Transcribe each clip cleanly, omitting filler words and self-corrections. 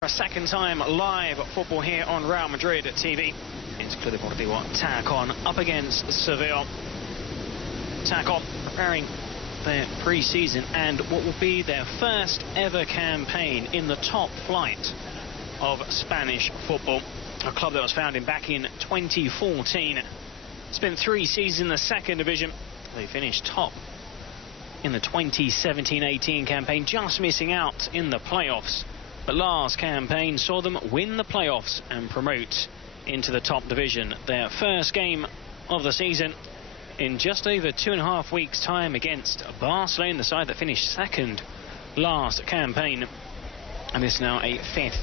A second time live football here on Real Madrid TV. It's Club Deportivo Tacon up against Sevilla. Tacon preparing their pre-season and what will be their first ever campaign in the top flight of Spanish football. A club that was founded back in 2014. Spent 3 seasons in the second division. They finished top in the 2017-18 campaign, just missing out in the playoffs. But last campaign saw them win the playoffs and promote into the top division. Their first game of the season in just over 2.5 weeks' time against Barcelona, the side that finished second last campaign. And this now a 5th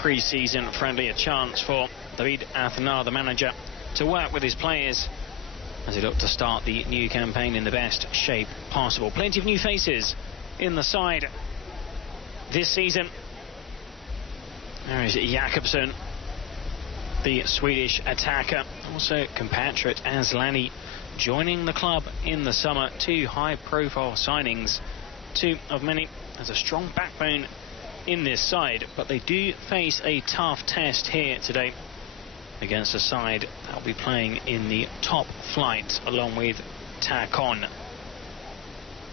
pre-season friendly, a chance for David Aznar, the manager, to work with his players as he looked to start the new campaign in the best shape possible. Plenty of new faces in the side this season. There is Jakobsen, the Swedish attacker. Also compatriot Asllani joining the club in the summer. 2 high-profile signings, 2 of many. There's a strong backbone in this side, but they do face a tough test here today against a side that will be playing in the top flight along with Tacon.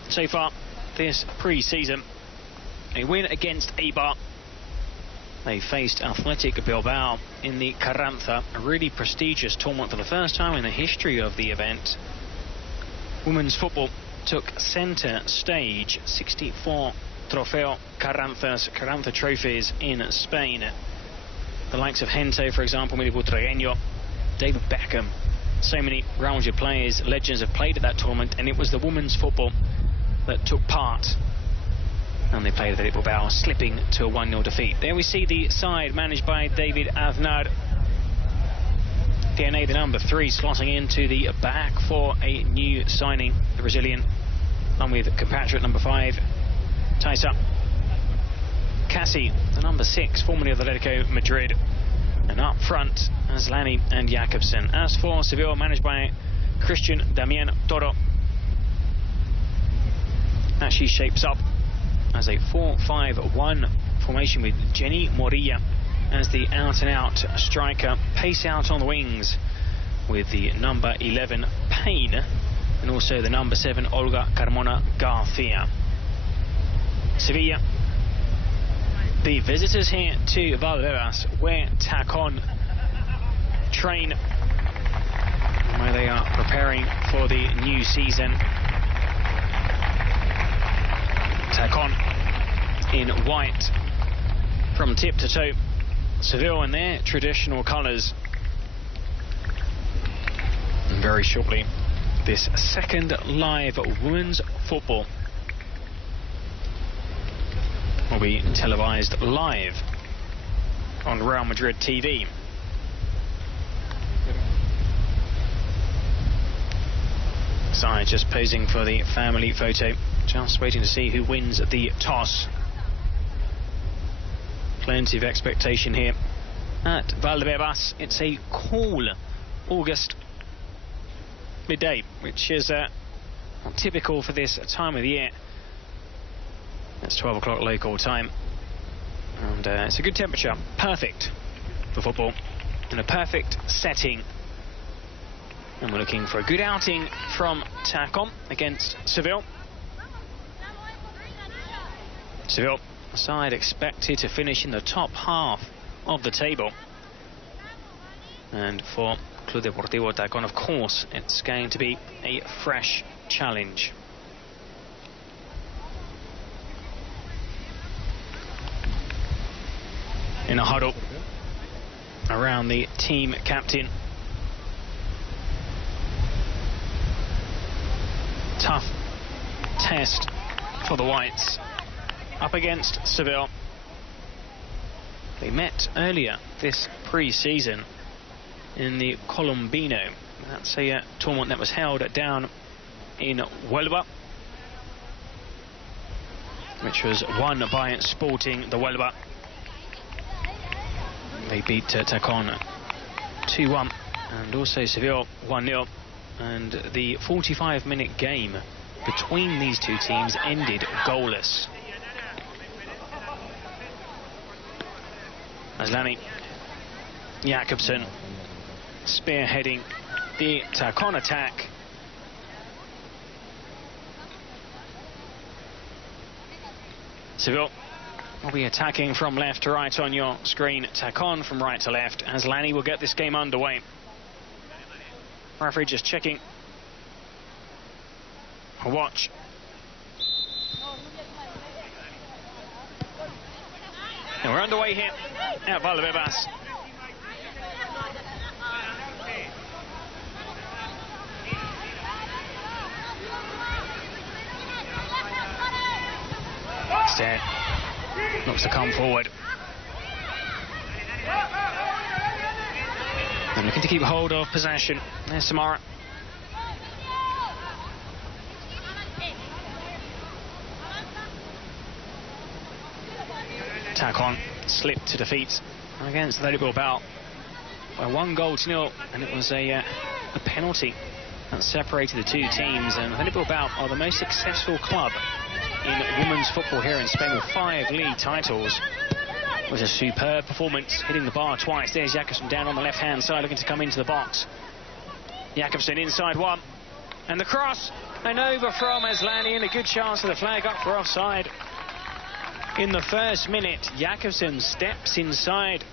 So far this pre-season, a win against Eibar. They faced Athletic Bilbao in the Carranza, a really prestigious tournament for the first time in the history of the event. Women's football took centre stage. 64 Trofeo Carranza trophies in Spain. The likes of Gente, for example, Mili Butragueño, David Beckham. So many Real Madrid players, legends have played at that tournament, and it was the women's football that took part. And they played Athletic Bilbao, slipping to a 1-0 defeat. There we see the side managed by David Aznar. DNA, the number 3, slotting into the back for a new signing, the Brazilian, along with compatriot number 5, Taisa. Cassie, the number 6, formerly of Atletico Madrid. And up front, Asllani and Jakobsen. As for Sevilla, managed by Christian Damian Toro, actually shapes up as a 4-5-1 formation with Jenny Morilla as the out-and-out striker. Pace out on the wings with the number 11 Payne and also the number 7 Olga Carmona Garcia. Sevilla, the visitors here to Valdebebas, where Tacon train, where they are preparing for the new season. Tacon in white from tip to toe. Seville in their traditional colours. And very shortly, this second live women's football will be televised live on Real Madrid TV. Side just posing for the family photo. Just waiting to see who wins the toss. Plenty of expectation here at Valdebebas. It's a cool August midday, which is typical for this time of the year. It's 12 o'clock local time. And it's a good temperature, perfect for football, in a perfect setting. And we're looking for a good outing from Tacon against Seville. Seville, a side expected to finish in the top half of the table. And for Club Deportivo Tacon, of course, it's going to be a fresh challenge. In a huddle around the team captain. Tough test for the Whites up against Seville. They met earlier this pre-season in the Colombino. That's a tournament that was held down in Huelva, which was won by Sporting the Huelva. They beat Tacon 2-1 and also Seville 1-0, and the 45-minute game between these two teams ended goalless. Aslani Jakobsen spearheading the Takon attack. Seville will be attacking from left to right on your screen. Takon from right to left. Aslani will get this game underway. Referee just checking a watch. And we're underway here at Valdebebas. Instead, looks to come forward. And looking to keep hold of possession. There's Samara. Takon slipped to defeat against Athletic Bilbao by 1-0, and it was a penalty that separated the two teams. And Athletic Bilbao are the most successful club in women's football here in Spain, with 5 league titles. It was a superb performance, hitting the bar twice. There's Jakobsen down on the left-hand side, looking to come into the box. Jakobsen inside one, and the cross, and over from Aslani, and a good chance of the flag up for offside. In the first minute, Jakobsen steps inside.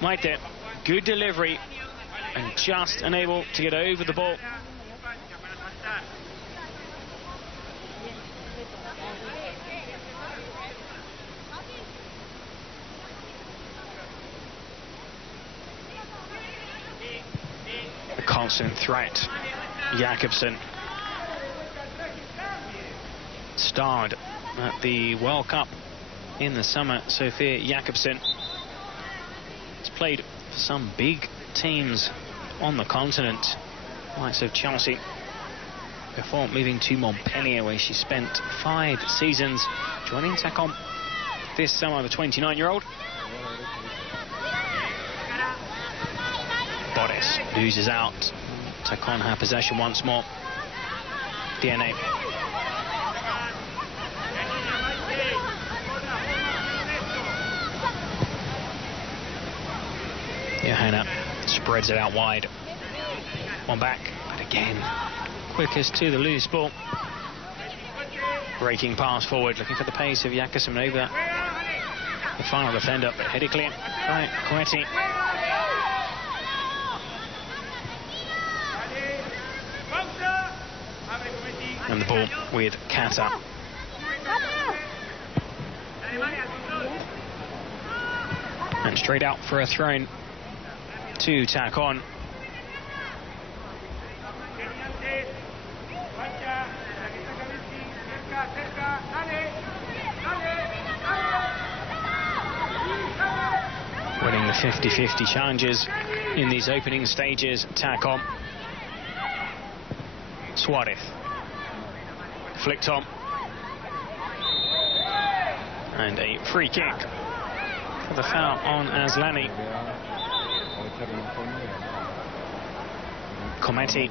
Maite, good delivery, and just unable to get over the ball. A constant threat. Jakobsen starred at the World Cup in the summer. Sophia Jakobsen has played for some big teams on the continent, likes of Chelsea, before moving to Montpellier, where she spent 5 seasons, joining Takon this summer, the 29-year-old. Boris loses out. Takon have possession once more. DNA. Johanna spreads it out wide. One back, but again, quickest to the loose ball. Breaking pass forward, looking for the pace of Jakobsen over the final defender, but headed clear by Coetti. And the ball with Kata. And straight out for a throw-in to Takon. Winning the 50-50 challenges in these opening stages, Takon. Suarez. Flicked on. And a free kick for the foul on Aslani. Cometti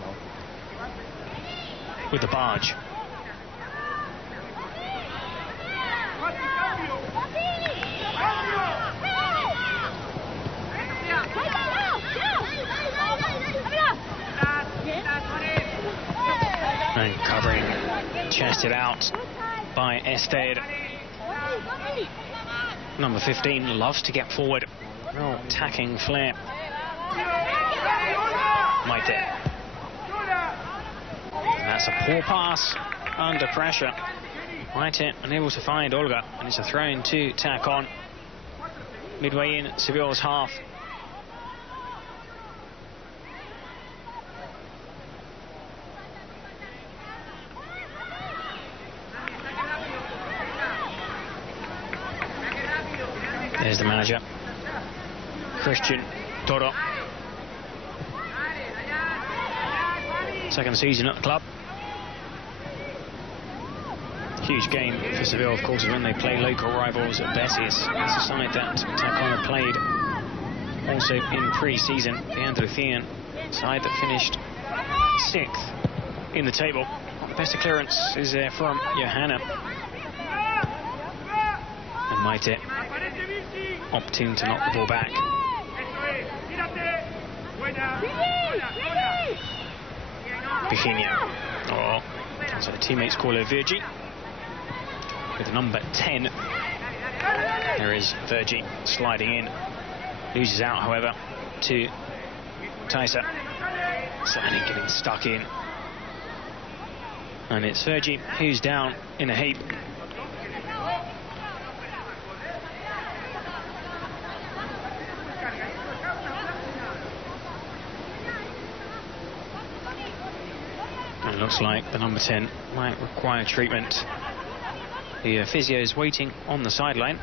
with the barge. And covering, chested out by Esther. Number 15 loves to get forward. Real attacking flair. Maite. That's a poor pass under pressure. Maite unable to find Olga, and it's a throw-in to Takon. Midway in Seville's half. There's the manager, Christian Toro. Second season at the club. Huge game for Seville, of course, when they play local rivals at Betis. It's a side that Takon have played also in pre-season. The Andalusian side that finished 6th in the table. The best of clearance is there from Johanna. And Maite opting to knock the ball back. Virginia, or as their teammates call her Virgie, with the number 10. There is Virgie sliding in, loses out, however, to Tyser. Signing getting stuck in, and it's Virgie who's down in a heap. And it looks like the number 10 might require treatment. The physio is waiting on the sideline.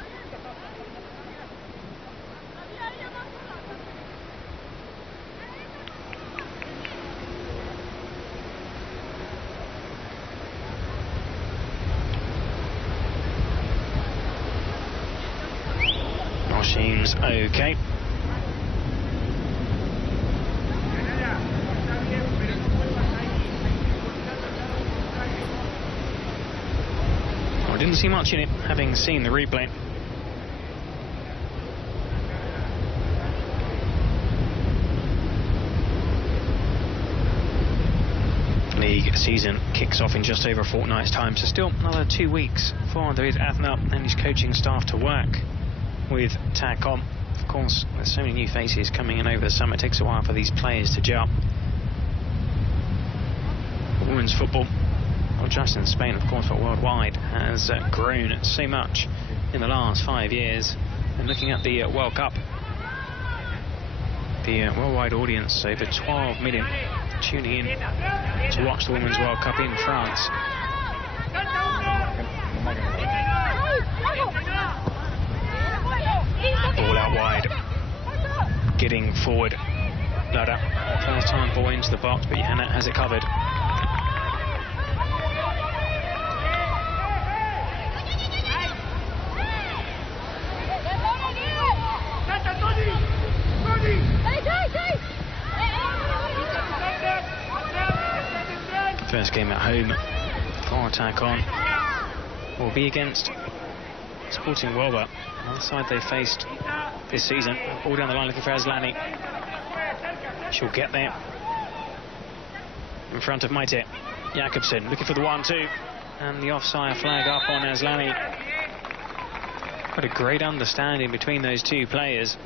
Seems okay. Well, I didn't see much in it, having seen the replay. League season kicks off in just over a fortnight's time, so still another 2 weeks for David Athna and his coaching staff to work with TACOM. Of course, there's so many new faces coming in over the summer. It takes a while for these players to gel. Women's football, not just in Spain, of course, but worldwide, has grown so much in the last 5 years. And looking at the World Cup, the worldwide audience, over 12 million tuning in to watch the Women's World Cup in France. Ball out wide, getting forward. Lada, first time ball into the box, but Johanna has it covered. First game at home for TACOM will be against Sporting Huelva. Another side they faced this season. All down the line looking for Aslani. She'll get there. In front of Maite Jakobsen, looking for the 1-2. And the offside flag up on Aslani. Got a great understanding between those two players.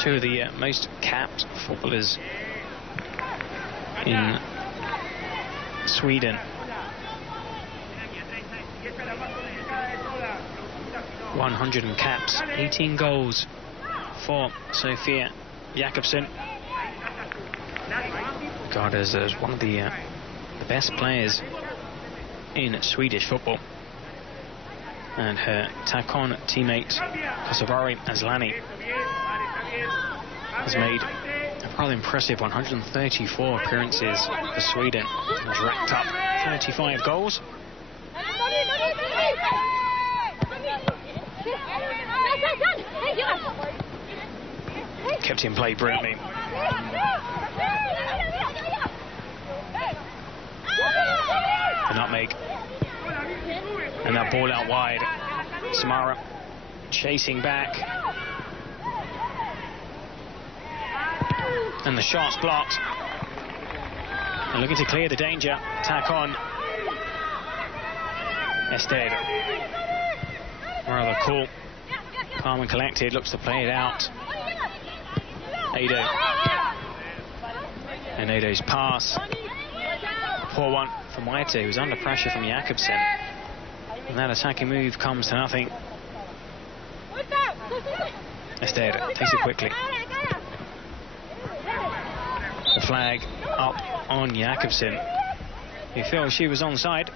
Two of the most capped footballers in Sweden. 100 caps, 18 goals for Sofia Jakobsen. Regarded as one of the best players in Swedish football. And her TACOM teammate Kosovari Aslani has made a rather impressive 134 appearances for Sweden and has racked up 35 goals. Kept in play brilliantly. The nutmeg. And that ball out wide. Samara chasing back. And the shot's blocked. And looking to clear the danger. TACOM. Ested. Rather cool. Calm and collected. Looks to play it out. Ado. And Ado's pass. Poor one from Maite, who's under pressure from Jakobsen. And that attacking move comes to nothing. Ested takes it quickly. The flag up on Jakobsen. You feel she was onside.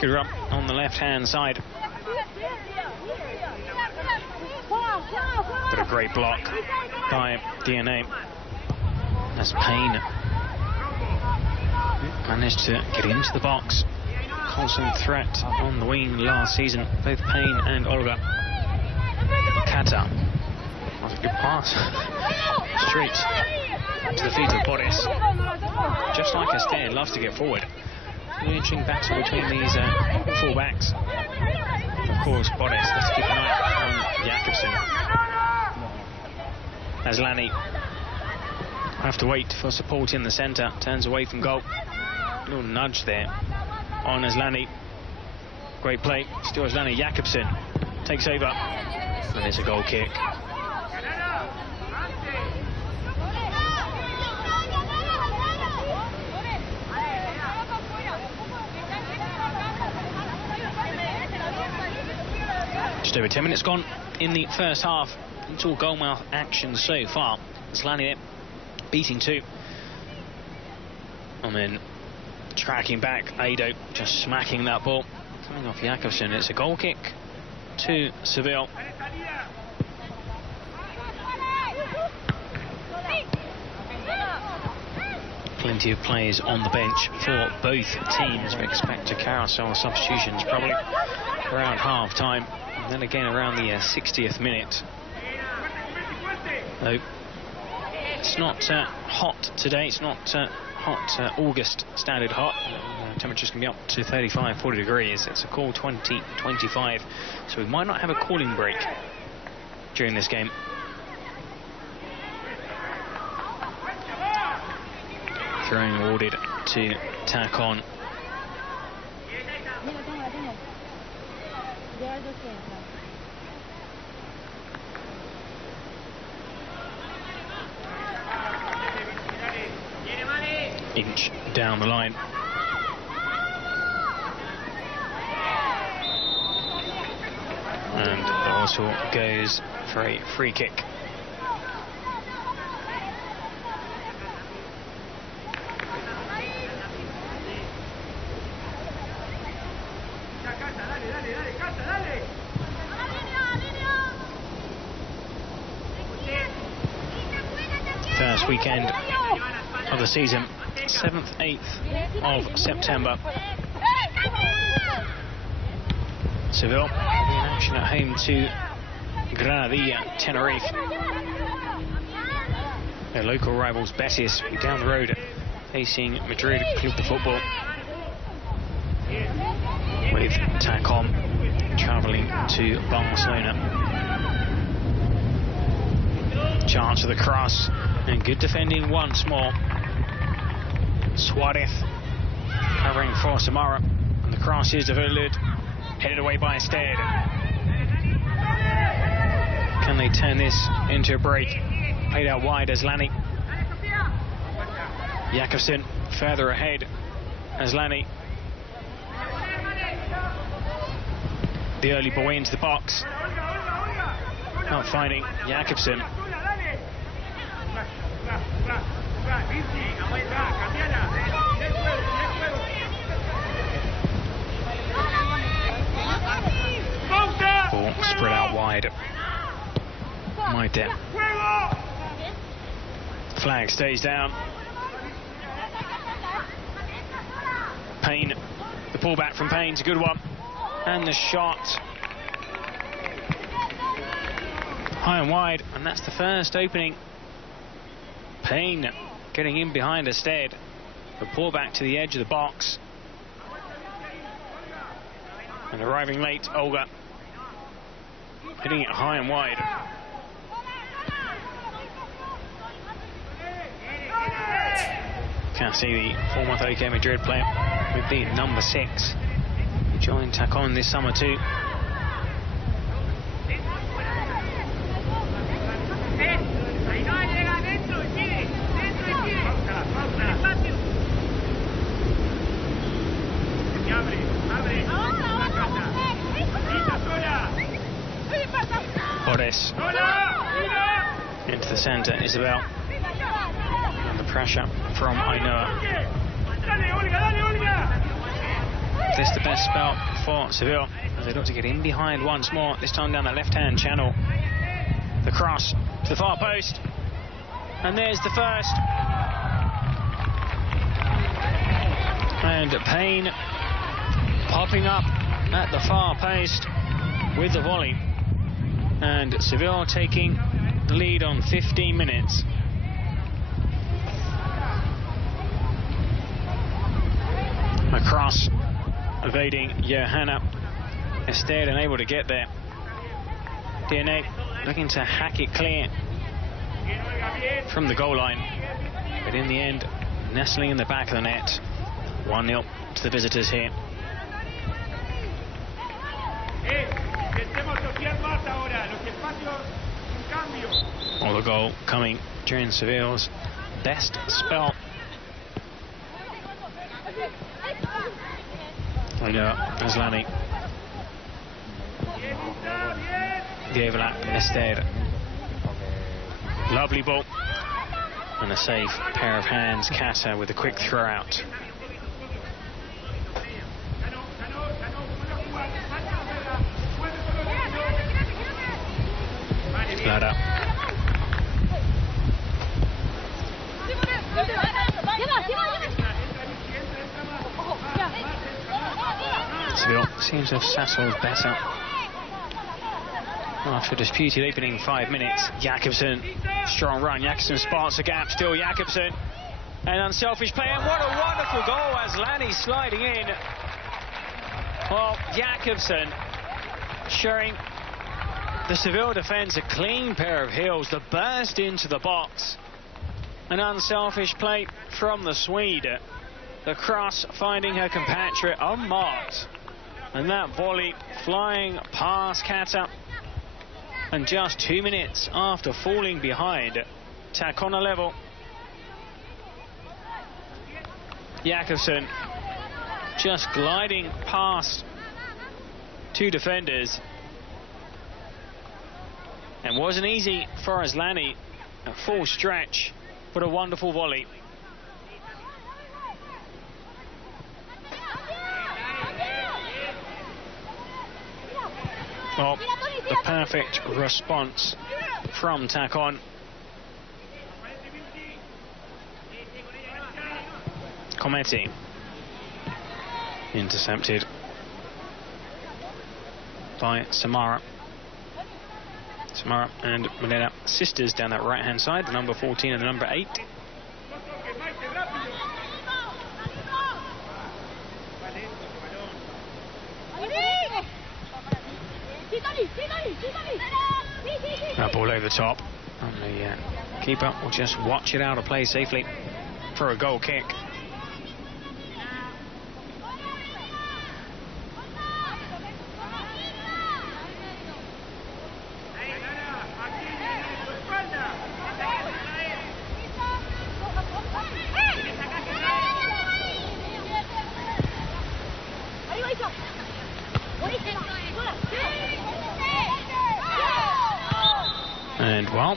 Good run on the left-hand side. But a great block by DNA. As Payne managed to get into the box. Constant threat on the wing last season. Both Payne and Olga. Kata That's a good pass. Straight to the feet of Boris. Just like Esther, loves to get forward. Really interesting battle between these full backs. Of course, Boris, let's keep an eye on Jakobsen. As Lani have to wait for support in the centre, turns away from goal. A little nudge there on Aslani. Great play, still Aslani. Jakobsen takes over, and it's a goal kick. Just over 10 minutes gone in the first half. It's all goalmouth action so far. Aslani there, beating two. And then tracking back, Ado just smacking that ball. Coming off Jakobsen, it's a goal kick to Seville. Plenty of players on the bench for both teams. We expect to carousel substitutions probably around half time, and then again around the 60th minute. Though it's not hot today, it's not hot August standard hot. Temperatures can be up to 35-40 degrees. It's a cool 20-25, so we might not have a cooling break during this game. Throwing awarded to Tacon. Inch down the line. And the whistle goes for a free kick. First weekend of the season, 7th, 8th of September. Seville in action at home to Granadilla Tenerife. Their local rivals Betis down the road facing Madrid Club de Football, with Tacon travelling to Barcelona. Chance of the cross, and good defending once more. Suarez covering for Samara, and the cross is diverted, headed away by Esther. Can they turn this into a break? Played out wide as Lani. Jakobsen further ahead as Lani. The early ball into the box. Not finding Jakobsen. Ball spread out wide. Maite. Flag stays down. Payne. The pullback from Payne's a good one. And the shot. High and wide, and that's the first opening. Payne getting in behind Esther. The pullback to the edge of the box. And arriving late, Olga. Hitting it high and wide. Can't see the former Atletico Madrid player with the number 6. He joined Tacon this summer too. Boris into the centre, Isabel. And the pressure from Ainhoa. This is the best spell for Seville as they look to get in behind once more, this time down that left-hand channel. The cross to the far post, and there's the first. And Payne popping up at the far post with the volley, and Seville taking the lead on 15 minutes. Across, evading Johanna Esther, unable to get there. DNA looking to hack it clear from the goal line, but in the end, nestling in the back of the net. 1-0 to the visitors here. Well, the goal coming during Sevilla's best spell. Aslani. The overlap, Esther. Lovely ball. And a safe pair of hands. Casa with a quick throw out. Lara. Sevilla seems to have settled better after a disputed opening 5 minutes. Jakobsen, strong run. Jakobsen spots a gap. Still Jakobsen. An unselfish play. And what a wonderful goal as Lanny sliding in. Well, Jakobsen showing the Seville defence a clean pair of heels. The burst into the box. An unselfish play from the Swede. The cross finding her compatriot unmarked. And that volley flying past Kata. And just 2 minutes after falling behind, Tacona level. Jakobsen just gliding past two defenders. And wasn't easy for Aslani, a full stretch, but a wonderful volley. Well, the perfect response from Tacon. Cometti intercepted by Samara. Samara and Milena, sisters down that right hand side, the number 14 and the number 8. That ball over the top, and the keeper will just watch it out of play safely for a goal kick. And, well,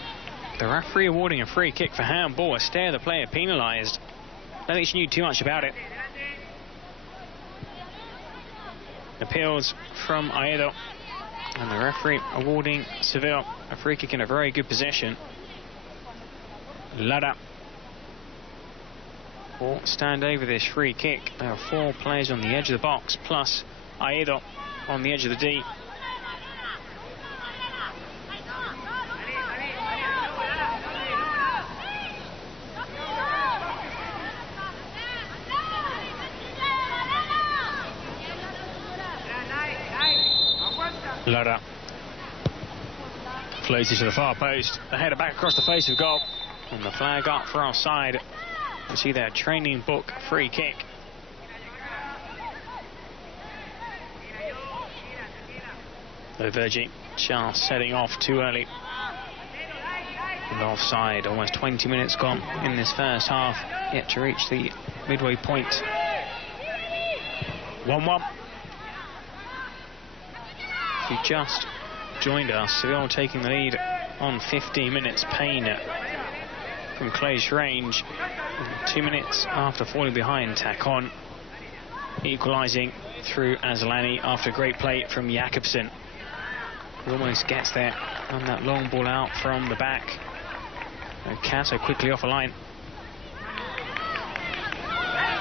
the referee awarding a free kick for handball. Esther, the player, penalised. Don't think she knew too much about it. Appeals from Aedo. And the referee awarding Seville a free kick in a very good position. Lara will stand over this free kick. There are 4 players on the edge of the box, plus Aedo on the edge of the D. Lara floats it to the far post. The header back across the face of goal. And the flag up for offside. You see their training book free kick. The Virgie just setting off too early. And offside. Almost 20 minutes gone in this first half. Yet to reach the midway point. 1-1. If you just joined us, Seville taking the lead on 15 minutes. Payne from close range. 2 minutes after falling behind, Tacon equalising through Aslani after great play from Jakobsen. He almost gets there on that long ball out from the back. Cato quickly off a line.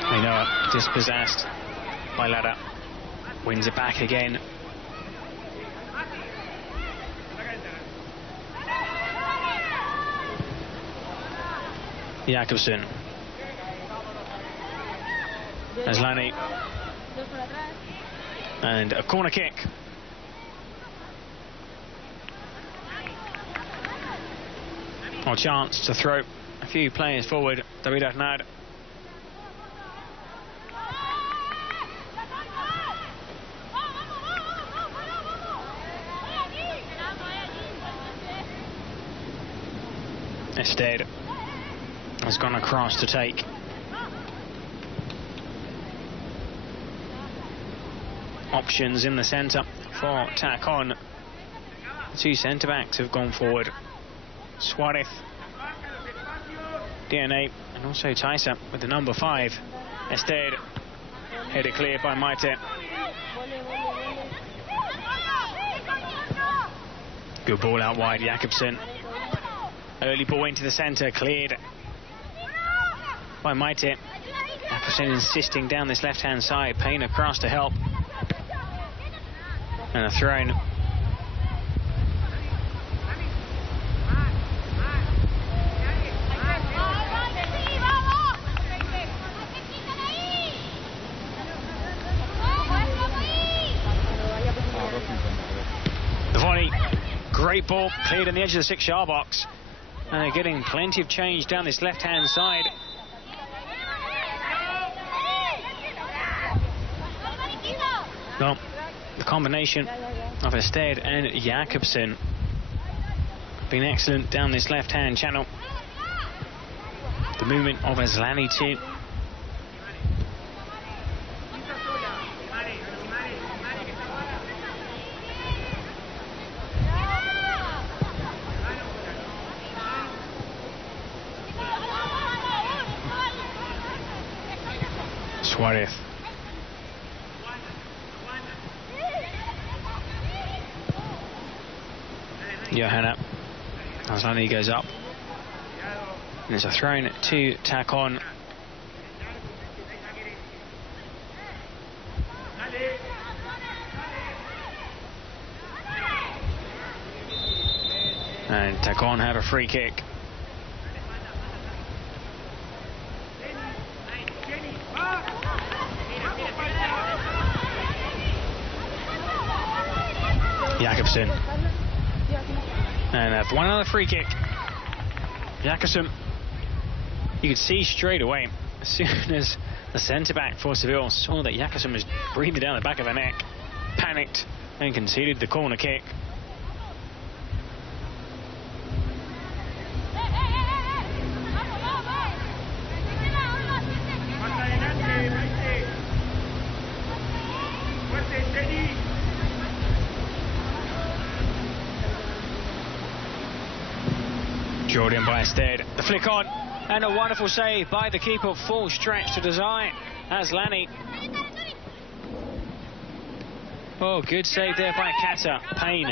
Ainoa dispossessed by Lara. Wins it back again. Jakobsen. Aslani. And a corner kick. Or chance to throw a few players forward. David Arnad. Instead has gone across to take. Options in the centre for Tacon. Two centre-backs have gone forward. Suarez, DNA, and also Taisa with the number 5. Instead, headed clear by Maite. Good ball out wide, Jakobsen. Early ball into the centre, cleared by Maite. Jakobsen insisting down this left-hand side, Payne across to help. And a throw-in. The volley, great ball, cleared on the edge of the 6-yard box. And they're getting plenty of change down this left-hand side. Well, the combination of Ested and Jakobsen been excellent down this left-hand channel. The movement of Aslani too. Suarez. Johanna. Aslani goes up. And there's a throw-in to Tacon. And Tacon have a free kick. Jakobsen. And one other free kick. Jakobsen. You could see straight away, as soon as the centre-back for Seville saw that Jakobsen was breathing down the back of the neck, panicked and conceded the corner kick. Jordan by Ested. The flick on, and a wonderful save by the keeper. Full stretch to design. Aslani. Oh, good save there by Kata. Payne.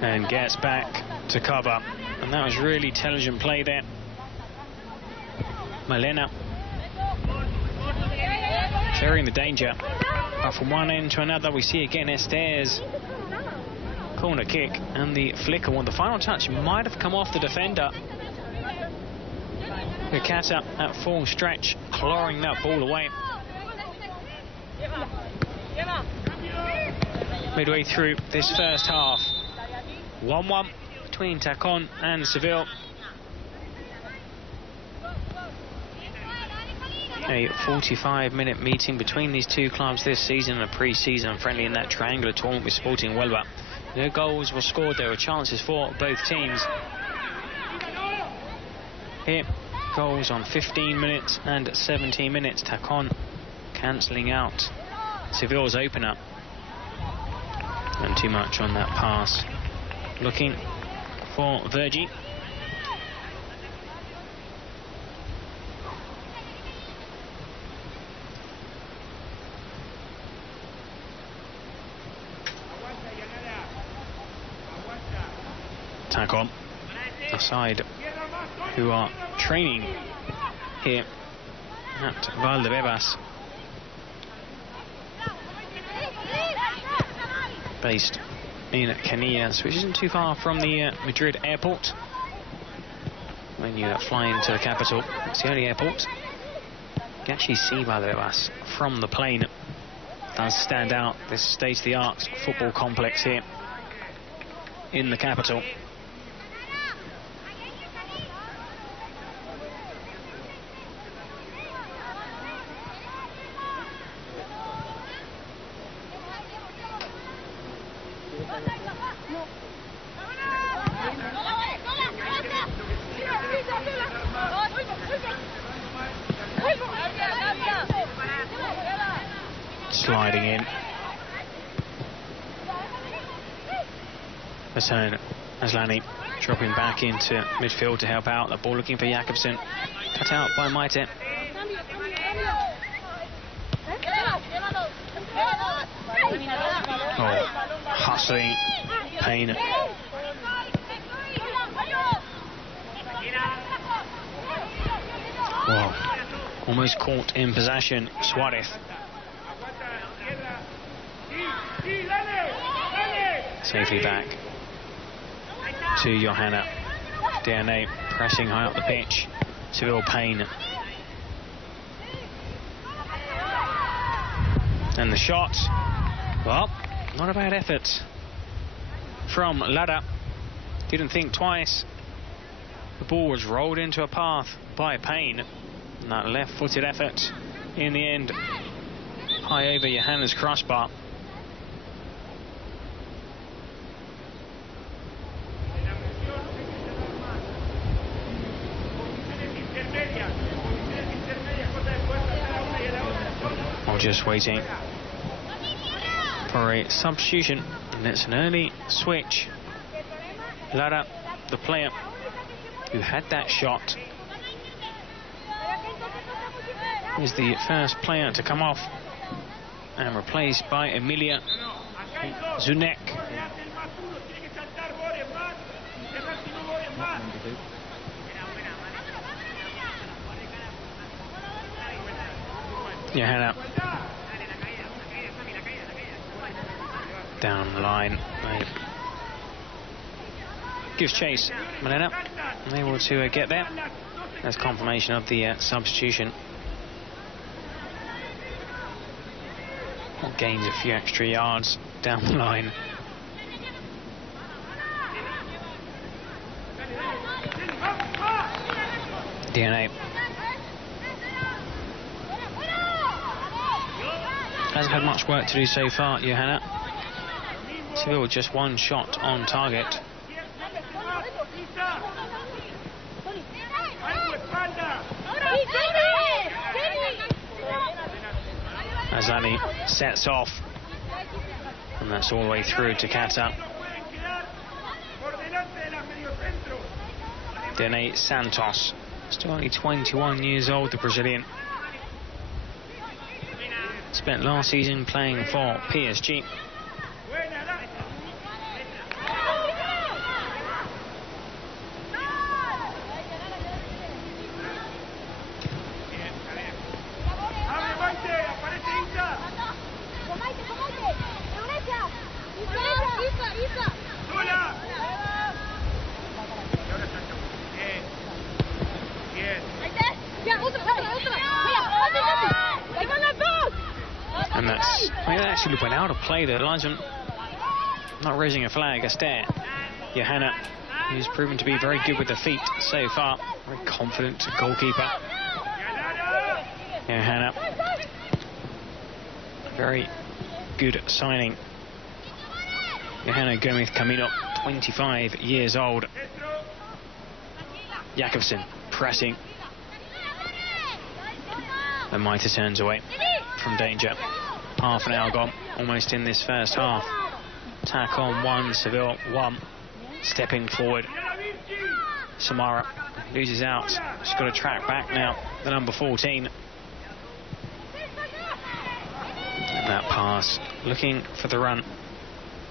And gets back to cover. And that was really intelligent play there. Malena. Clearing the danger. But from one end to another, we see again Ested's corner kick and the flicker one. The final touch might have come off the defender. Kata at full stretch, clawing that ball away. Midway through this first half, 1-1 between Tacon and Seville. A 45-minute meeting between these two clubs this season, and a pre-season friendly in that triangular tournament with Sporting Huelva. No goals were scored. There were chances for both teams. Here, goals on 15 minutes and 17 minutes. Tacon cancelling out Seville's opener. And too much on that pass. Looking for Vergi. Tacon, a side who are training here at Valdebebas, based in Canillas, which isn't too far from the Madrid airport. When you fly into the capital, it's the only airport you can actually see Valdebebas from the plane. It does stand out, this state-of-the-art football complex here in the capital. Sliding in. Return. Aslani dropping back into midfield to help out. The ball looking for Jakobsen. Cut out by Maite. Oh, hustling. Payne. Wow. Almost caught in possession. Suarez. Safely back to Johanna. DNA pressing high up the pitch. Seville Payne. And the shot. Well, not a bad effort from Lara. Didn't think twice. The ball was rolled into a path by Payne. And that left-footed effort in the end. High over Johanna's crossbar. Just waiting for a substitution, and it's an early switch. Lara, the player who had that shot, is the first player to come off and replaced by Emilia Zunek. Johanna down the line, gives chase. Milena able to get there. That's confirmation of the substitution. Gains a few extra yards down the line. DNA hasn't had much work to do so far, Johanna. Seville just one shot on target. Aslani sets off, and that's all the way through to Cata. Dene Santos, still only 21 years old, the Brazilian. Spent last season playing for PSG. And that's, I mean, that actually went out of play there. The linesman not raising a flag, a stare. Johanna, who's proven to be very good with the feet so far. Very confident goalkeeper. Johanna, very good signing. Johanna Gomez Camino, 25 years old. Jakobsen pressing. And Maite turns away from danger. Half an hour gone, almost in this first half. Attack on 1, Seville 1. Stepping forward. Samara loses out. She's got to track back now. The number 14. And that pass, looking for the run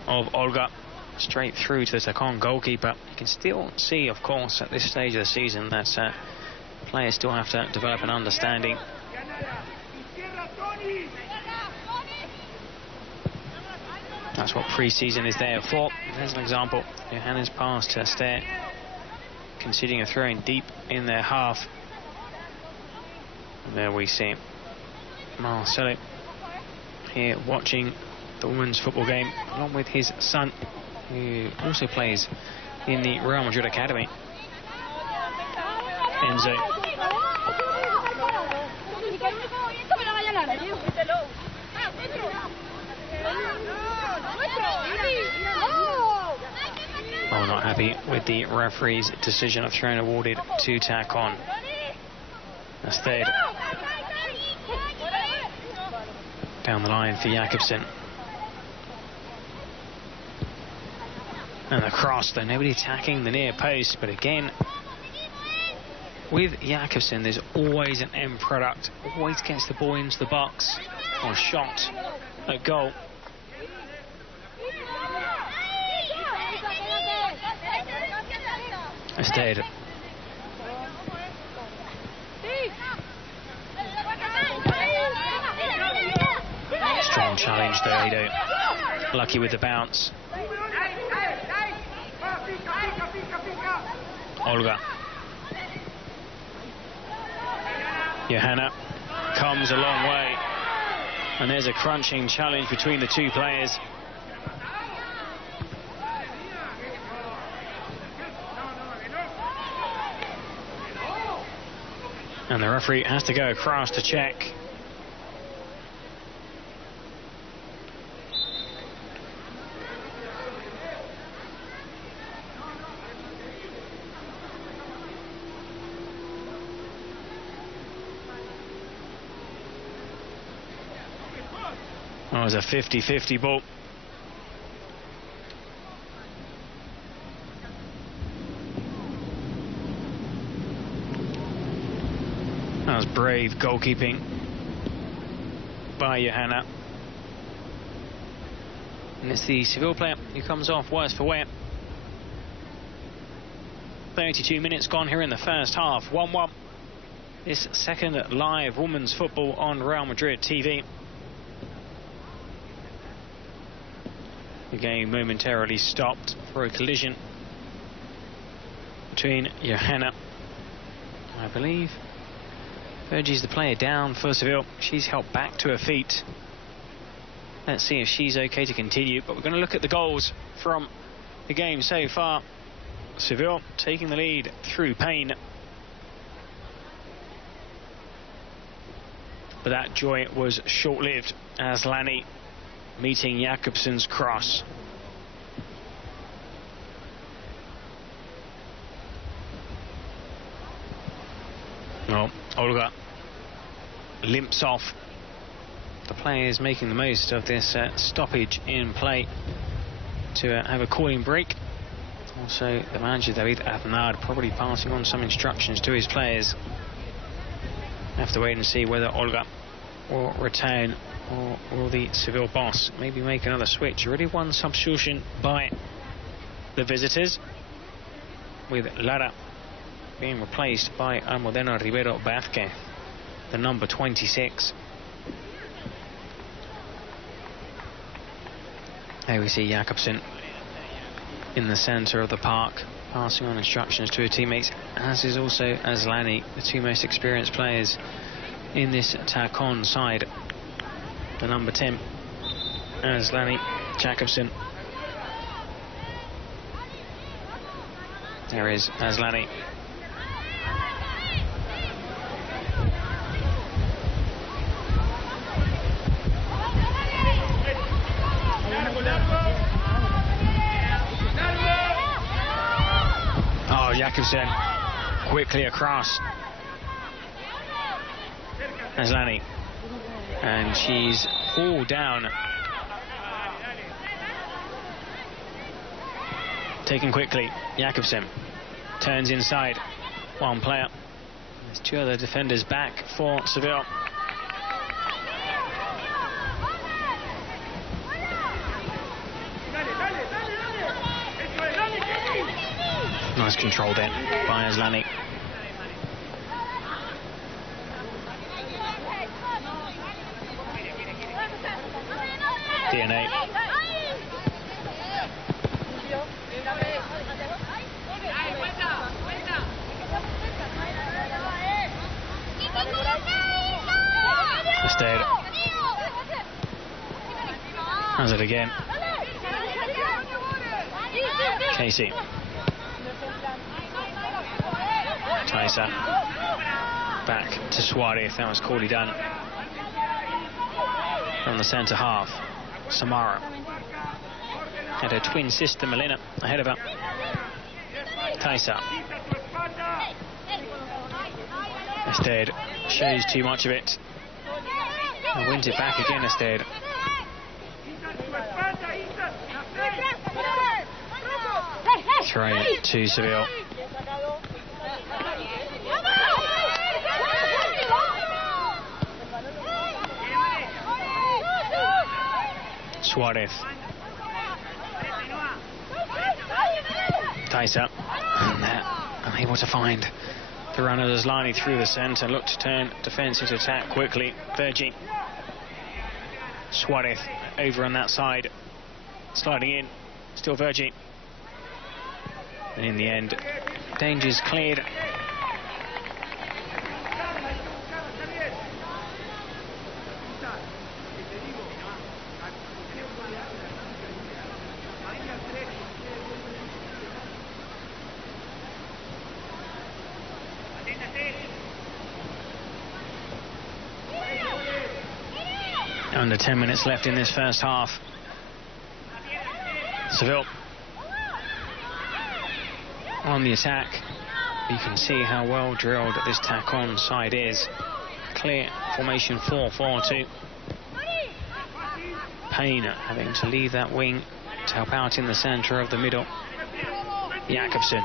of Olga. Straight through to the Tacon goalkeeper. You can still see, of course, at this stage of the season that players still have to develop an understanding. That's what pre-season is there for. There's an example. Johanna's pass to Astaire, conceding a throw-in deep in their half. And there we see Marcelo here watching the women's football game along with his son, who also plays in the Real Madrid academy. Enzo. Oh, not happy with the referee's decision of throwing awarded to Tacon. Instead, down the line for Jakobsen. And the cross, though nobody attacking the near post, but again, with Jakobsen, there's always an end product, always gets the ball into the box or shot at goal. Instead, strong challenge there, Edo. Lucky with the bounce. Olga. Johanna comes a long way, and there's a crunching challenge between the two players. And the referee has to go across to check. Oh, it was a 50-50 ball. That was brave goalkeeping by Johanna. And it's the Seville player who comes off worse for wear. 32 minutes gone here in the first half. 1-1. This second live women's football on Real Madrid TV. The game momentarily stopped for a collision between Johanna, I believe, urges the player down for Seville. She's helped back to her feet. Let's see if she's okay to continue, but we're going to look at the goals from the game so far. Seville taking the lead through pain, but that joy was short-lived as Lani meeting Jakobsen's cross. Well, Olga limps off. The player is making the most of this stoppage in play to have a cooling break. Also, the manager, David Aznar, probably passing on some instructions to his players. Have to wait and see whether Olga will return, or will the Seville boss maybe make another switch. Already one substitution by the visitors, with Lara being replaced by Almudena Rivero Vázquez, the number 26. There we see Jakobsen in the centre of the park, passing on instructions to her teammates, as is also Aslani, the two most experienced players in this Tacon side. The number 10, Aslani, Jakobsen. There is Aslani. Oh, Jakobsen quickly across. Aslani. And she's all down. Taken quickly. Jakobsen turns inside. One player. There's two other defenders back for Seville. Nice control then by Aslani. DNA. Has it again. Casey. Taisa. Back to Suarez. That was coolly done. From the centre half. Samara. Had her twin sister Melina ahead of her. Taisa. Instead, shows too much of it. And wins it back again instead. Throw it to Seville. Suarez. Taisa. And unable to find the runner as Lani through the centre. Looked to turn defence into attack quickly. Vergi. Suarez over on that side. Sliding in. Still Vergi. And in the end, danger's cleared. Under 10 minutes left in this first half. Seville on the attack. You can see how well drilled this tack-on side is. Clear formation 4-4-2. Payne having to leave that wing to help out in the centre of the middle. Jakobsen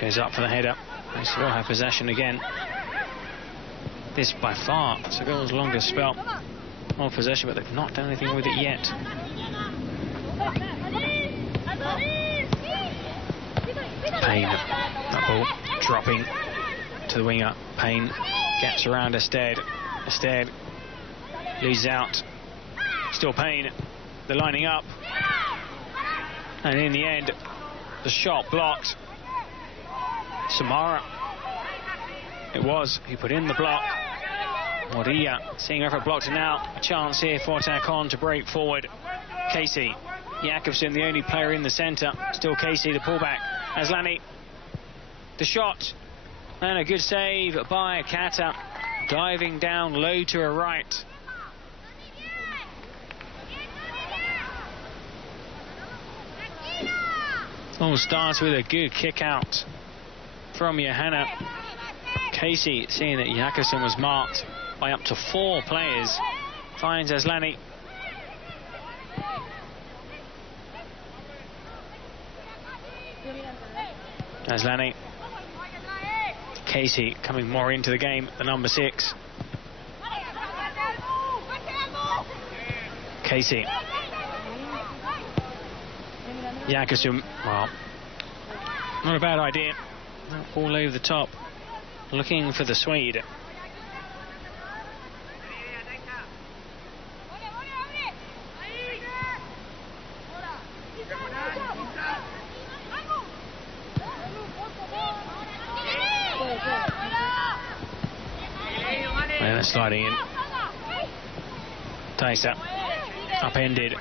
goes up for the header. They still have possession again. This by far Seville's longest spell of possession, but they've not done anything with it yet. Payne, that ball dropping to the winger. Payne gets around Estede. Estede loses out. Still Payne, they're lining up. And in the end, the shot blocked. Samara. It was, he put in the block. Moria seeing effort blocked, and now a chance here for Tack-On to break forward. Casey. Jakobsen, the only player in the centre. Still Casey, the pullback. Aslani. The shot. And a good save by Kata. Diving down low to her right. All starts with a good kick out from Johanna. Casey, seeing that Jakobsen was marked by up to 4 players, finds Aslani. Aslani. Casey coming more into the game, the number 6. Casey. Jakobsen, well, not a bad idea. All over the top, looking for the Swede. And they're sliding in. Taisa upended.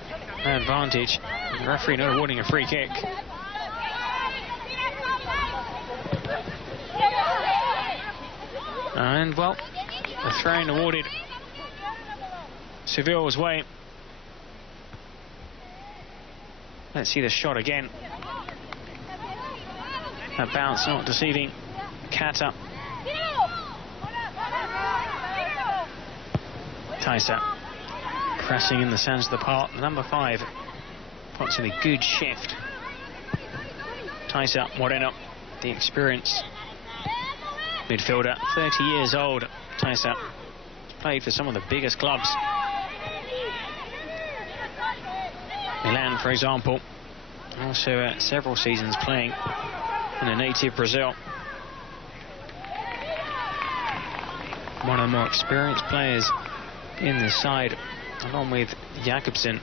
Advantage. The referee not awarding a free kick. And well, the throw-in awarded Seville's way. Let's see the shot again. That bounce not deceiving Kata. Taisa pressing in the centre of the park. Number 5 puts in a good shift. Taisa Moreno, the experienced midfielder, 30 years old. Taisa played for some of the biggest clubs. Milan, for example. Also several seasons playing in a native Brazil. One of the more experienced players in this side, along with Jakobsen.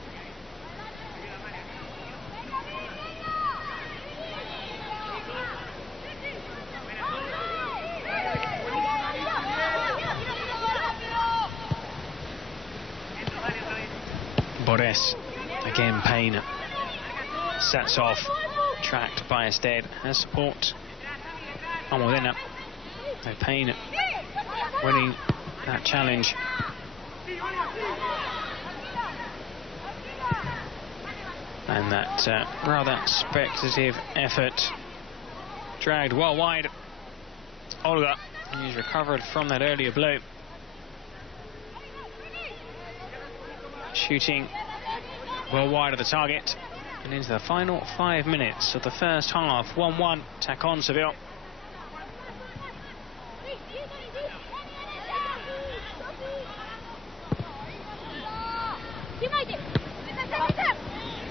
Borges. Again, Payne sets off, tracked by Ested. Has support on within it. So Payne winning that challenge. And that rather speculative effort dragged well wide. Olga, he's recovered from that earlier blow. Shooting well wide of the target. And into the final 5 minutes of the first half. 1-1, Tacon Seville.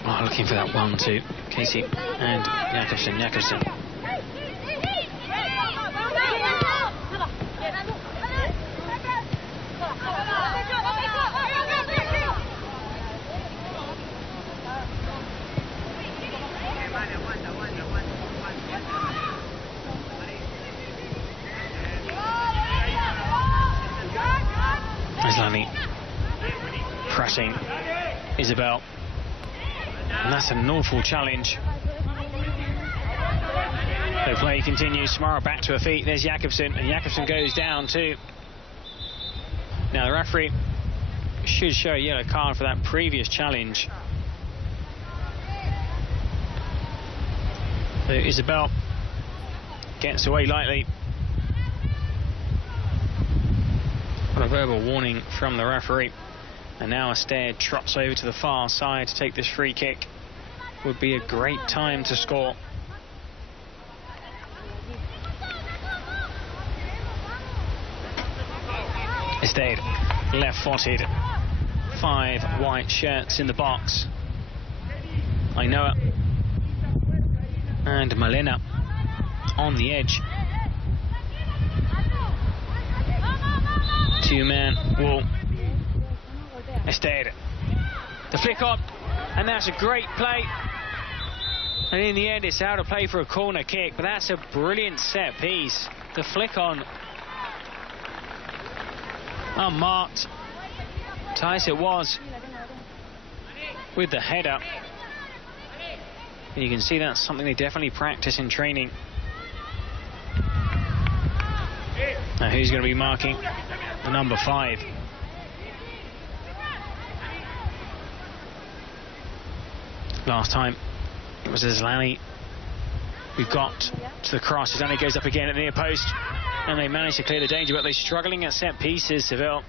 Oh, looking for that 1-2. Casey and Jakobsen. Islani pressing Isabel. And that's an awful challenge. The play continues. Samara back to her feet. There's Jakobsen, and Jakobsen goes down too. Now the referee should show a yellow card for that previous challenge. So Isabel gets away lightly. Got a verbal warning from the referee. And now Ested trots over to the far side to take this free kick. Would be a great time to score. Ested left-footed. 5 white shirts in the box. Ainoa and Malena on the edge. 2-man wall. Ested, the flick on, and that's a great play. And in the end, it's out of play for a corner kick, but that's a brilliant set piece. The flick on, unmarked. Tice it was with the header. And you can see that's something they definitely practice in training. Now who's going to be marking the number 5? Last time it was Islani who got to the cross. Islani goes up again at the near post, and they managed to clear the danger, but they're struggling at set pieces, Seville.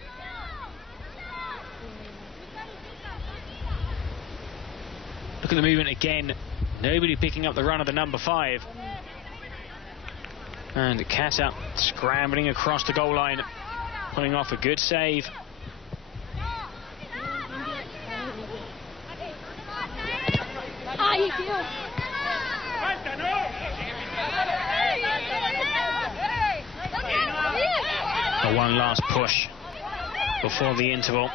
Look at the movement again. Nobody picking up the run of the number 5. And Kata scrambling across the goal line, pulling off a good save. A one last push before the interval.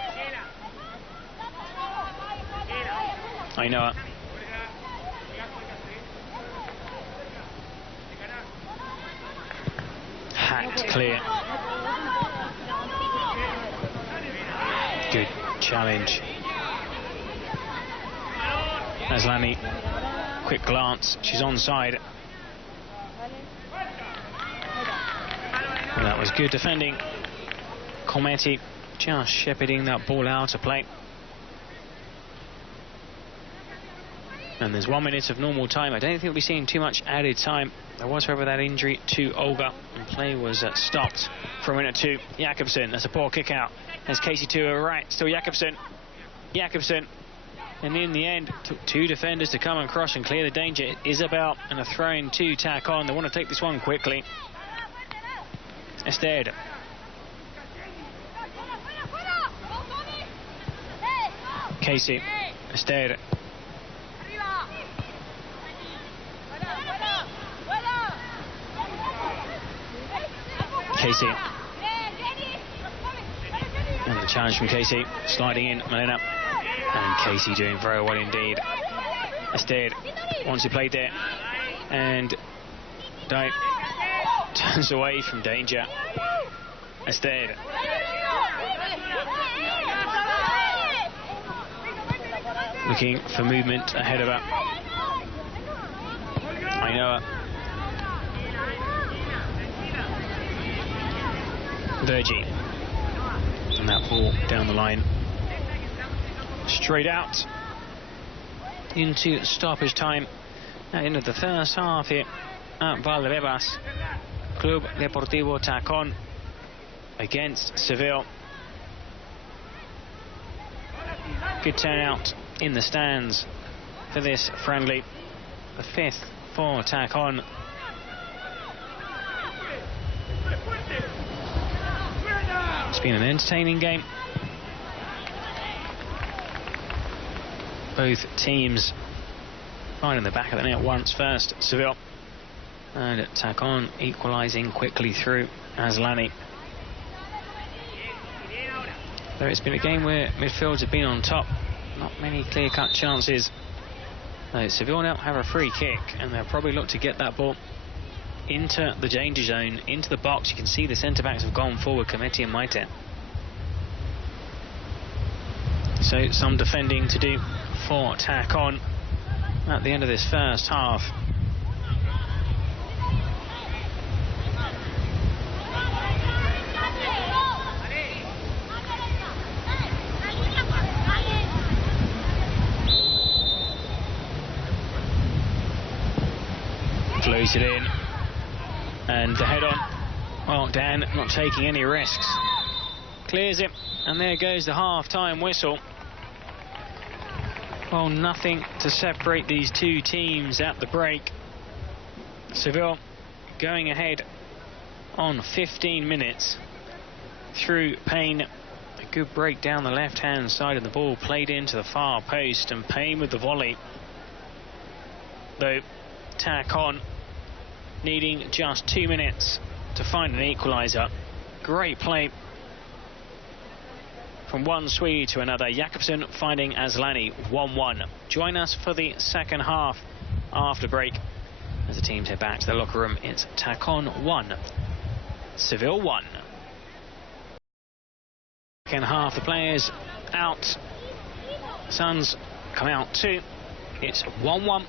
I know it. Hacked clear. Good challenge. Aslani, quick glance, she's onside. Well, that was good defending. Cometti just shepherding that ball out of play. And there's 1 minute of normal time. I don't think we'll be seeing too much added time. There was, however, that injury to Olga, and play was stopped for a minute or two. Jakobsen, that's a poor kick out. There's Casey to her right, still Jakobsen. And in the end, took 2 defenders to come across and clear the danger. Isabel and a throw-in to Tacon. They want to take this one quickly. Ested. Casey. Ested. Casey. And the challenge from Casey. Sliding in, Malena. And Casey doing very well indeed. Ested wants to play there. And Dyke turns away from danger. Ested. looking for movement ahead of her. I know her. Virgie. And that ball down the line. Straight out into stoppage time at the end of the first half here at Valdebebas. Club Deportivo Tacón against Seville. Good turnout in the stands for this friendly. The 5th for Tacón. It's been an entertaining game. Both teams finding the back of the net once first, Seville. And Tacón equalising quickly through Aslani. Though it's been a game where midfields have been on top, not many clear-cut chances. Seville now have a free kick, and they'll probably look to get that ball into the danger zone, into the box. You can see the centre-backs have gone forward, Cometi and Maite. So some defending to do for Tacón at the end of this first half. Floats it in, and the head on. Well, Dan not taking any risks. Clears it, and there goes the half-time whistle. Well, nothing to separate these two teams at the break. Seville going ahead on 15 minutes through Payne. A good break down the left-hand side of the ball, played into the far post, and Payne with the volley. Though Tacón needing just 2 minutes to find an equaliser. Great play from one Swede to another. Jakobsen finding Aslani. 1-1. Join us for the second half after break as the teams head back to the locker room. It's Tacón 1, Seville 1. Second half, the players out. Suns come out 2. It's 1-1.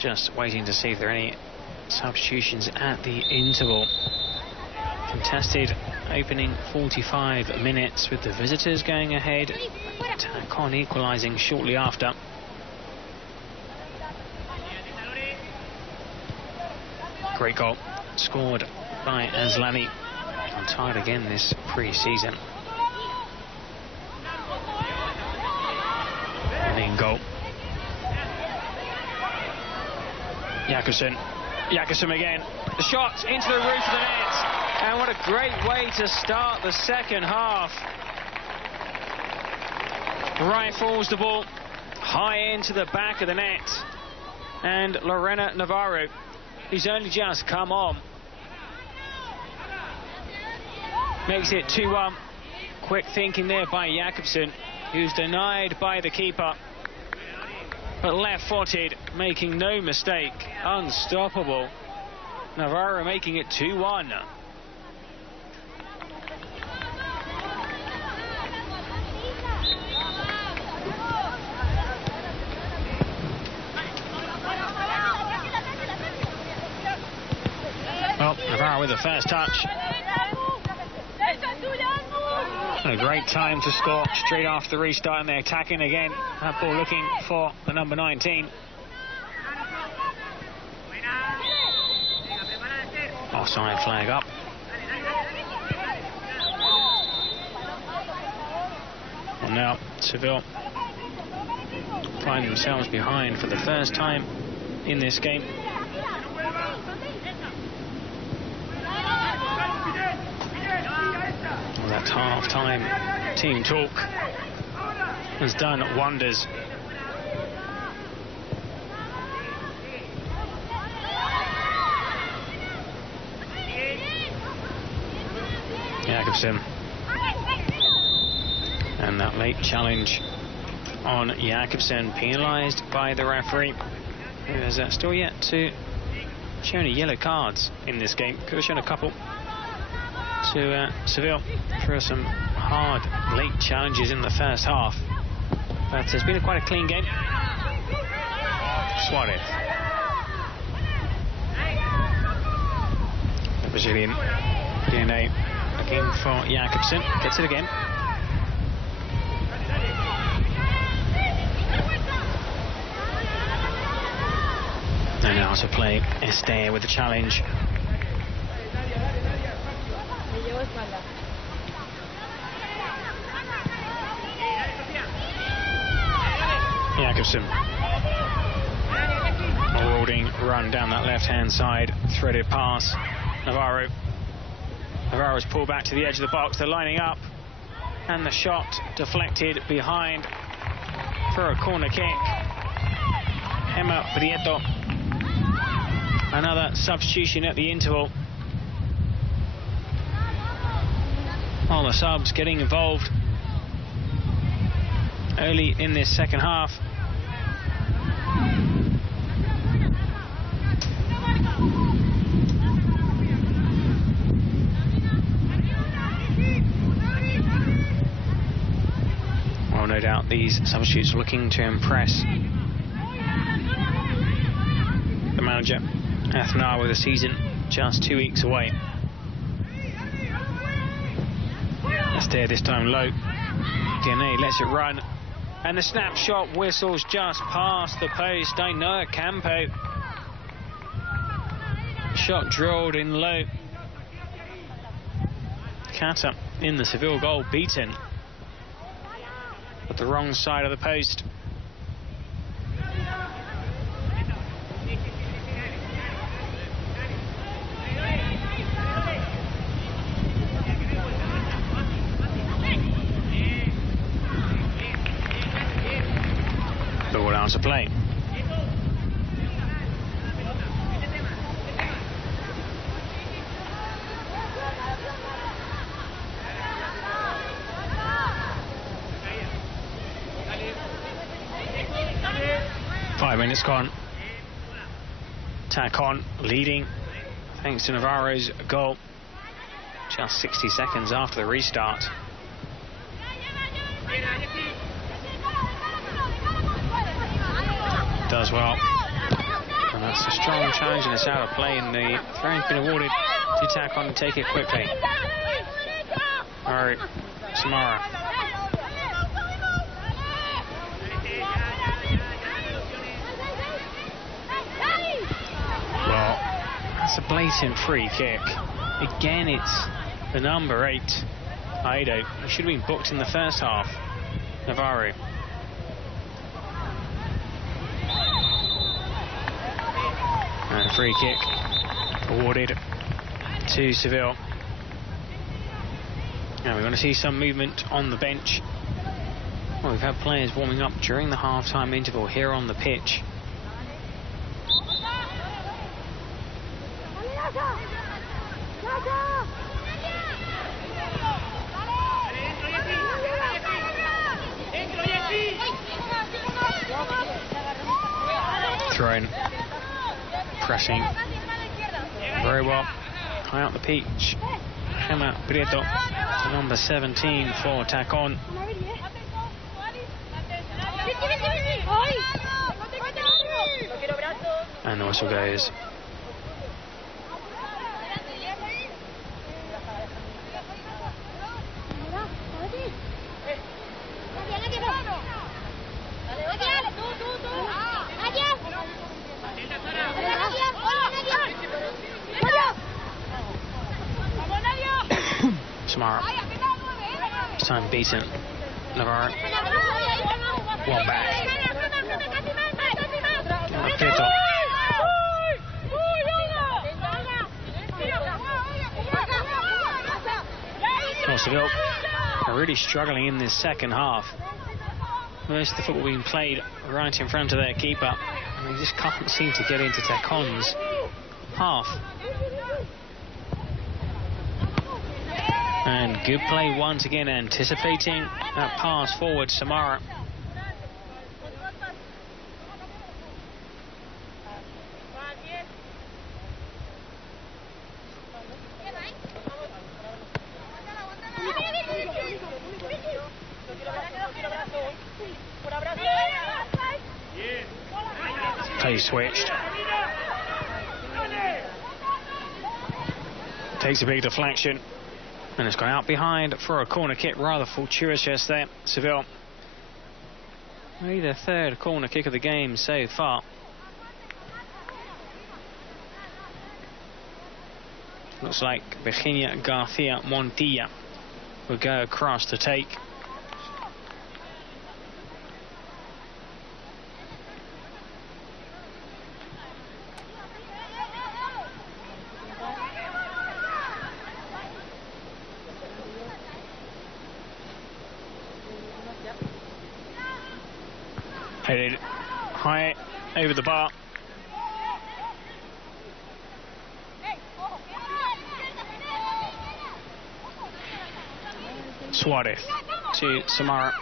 Just waiting to see if there are any substitutions at the interval. Contested opening 45 minutes with the visitors going ahead. Tacón equalising shortly after. Great goal scored by Aslani. On tired again this pre-season. Winning goal. Jakobsen again. The shot into the roof of the net. And what a great way to start the second half. Rifles the ball high into the back of the net. And Lorena Navarro, who's only just come on, makes it 2-1. Quick thinking there by Jakobsen, who's denied by the keeper. But left-footed, making no mistake, unstoppable. Navarro making it 2-1. Well, Navarro with the first touch. A great time to score straight after the restart, and they're attacking again. That ball looking for the number 19. Offside flag up. Well, now Seville find themselves behind for the first time in this game. Well, that half-time team talk has done wonders. Jakobsen. And that late challenge on Jakobsen penalised by the referee, who has still yet to show any yellow cards in this game. Could have shown a couple to Seville for some hard late challenges in the first half. But it's been quite a clean game. Suarez. The Brazilian DNA looking for Jakobsen. Gets it again. And now to play Esther with the challenge. Jakobsen. Marauding run down that left-hand side. Threaded pass. Navarro's pulled back to the edge of the box. They're lining up. And the shot deflected behind for a corner kick. Emma Prieto. Another substitution at the interval. All the subs getting involved early in this second half. Well, no doubt these substitutes are looking to impress the manager, Athnar, with the season just 2 weeks away. Esther this time low. Gane lets it run. And the snapshot whistles just past the post. Ainhoa Campo. Shot drilled in low. Kata in the Seville goal beaten. At the wrong side of the post. Ball out to play. Five minutes gone. Tacon leading thanks to Navarro's goal just 60 seconds after the restart. Does well. And that's a strong challenge and it's out of play, and the throw-in's been awarded to Tacon to take it quickly. Alright, Samara. Well, that's a blatant free kick. Again, it's the number 8, Aido. He should have been booked in the first half. Navarro. And a free kick awarded to Seville. Now we're going to see some movement on the bench. Well, we've had players warming up during the half-time interval here on the pitch. Thrown. Pressing very well high up the pitch. Emma Prieto, number 17 for Tacon. And the whistle goes. Samara. This time beaten. Navarro. One back. Prieto. Seville are really struggling in this second half. Most of the football being played right in front of their keeper, and they just can't seem to get into Tacon's half. And good play once again, anticipating that pass forward, Samara. Play switched. Takes a big deflection. And it's gone out behind for a corner kick. Rather fortuitous there. Seville. Maybe their third corner kick of the game so far. Looks like Virginia Garcia Montilla will go across to take. Headed high over the bar. Suarez to Samara.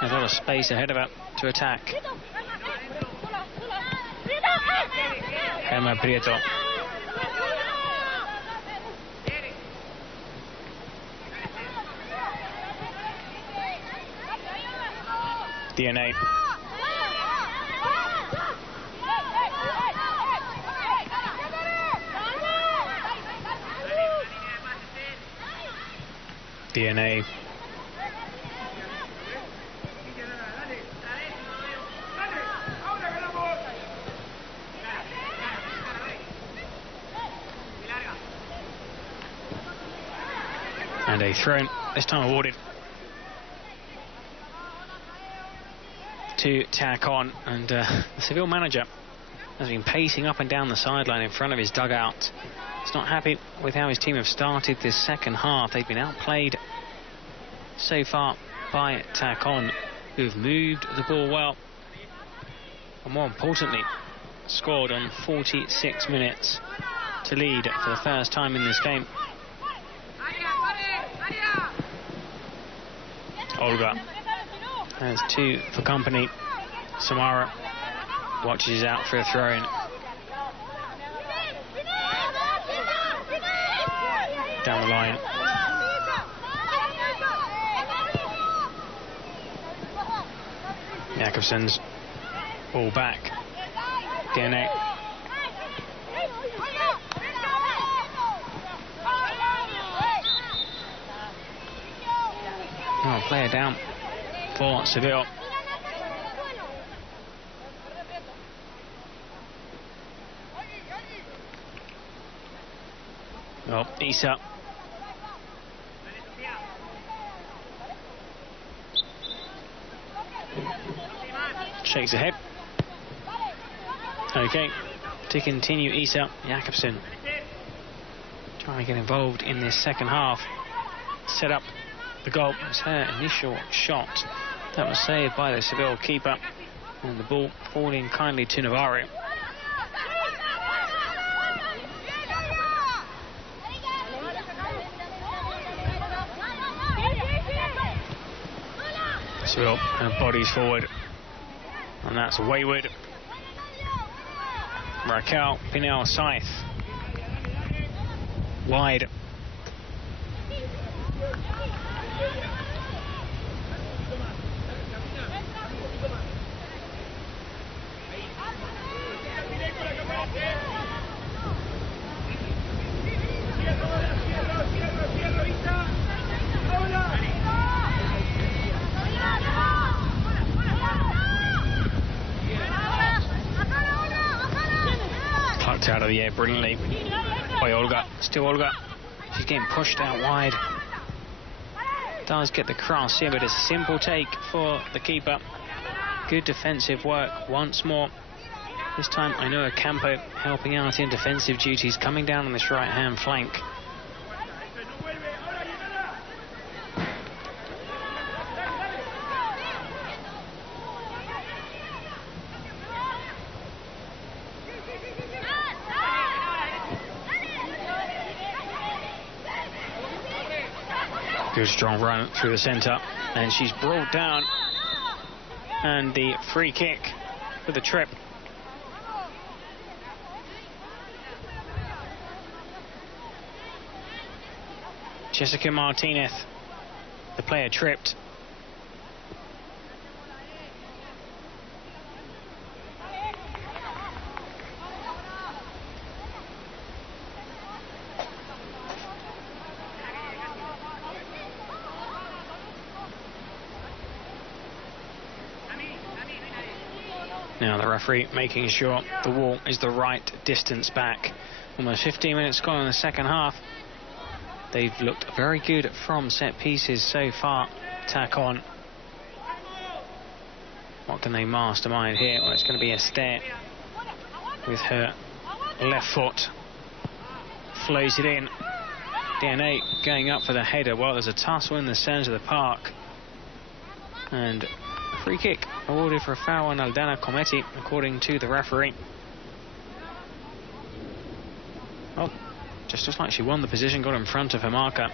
There's a lot of space ahead of her to attack. Emma Prieto. DNA. DNA. And a throw, this time awarded to Tacon, and the Seville manager has been pacing up and down the sideline in front of his dugout. He's not happy with how his team have started this second half. They've been outplayed so far by Tacon, who've moved the ball well, and more importantly, scored on 46 minutes to lead for the first time in this game. Olga has two for company. Samara watches out for a throw-in. Down the line. Jakobsen's ball back. DNA. Oh, player down for Seville. Oh, Isa. Shakes ahead. Okay, to continue, Isa Jakobsen trying to get involved in this second half. Set up the goal. It was her initial shot that was saved by the Seville keeper, and the ball falling kindly to Navarro. Seville bodies forward, and that's wayward. Raquel Pinel Scythe wide. Plucked out of the air brilliantly by Olga. Still Olga. She's getting pushed out wide. Does get the cross here, but a simple take for the keeper. Good defensive work once more. This time Ainhoa Campo helping out in defensive duties, coming down on this right-hand flank. Good strong run through the centre, and she's brought down, and the free kick for the trip. Jessica Martinez, the player tripped. Now the referee making sure the wall is the right distance back. Almost 15 minutes gone in the second half. They've looked very good from set pieces so far. Tack on. What can they mastermind here? Well, it's going to be Esther with her left foot. Flows it in. DNA going up for the header. Well, there's a tussle in the centre of the park. And free kick awarded for a foul on Aldana Cometi, according to the referee. Oh, just looks like she won the position, got in front of her marker.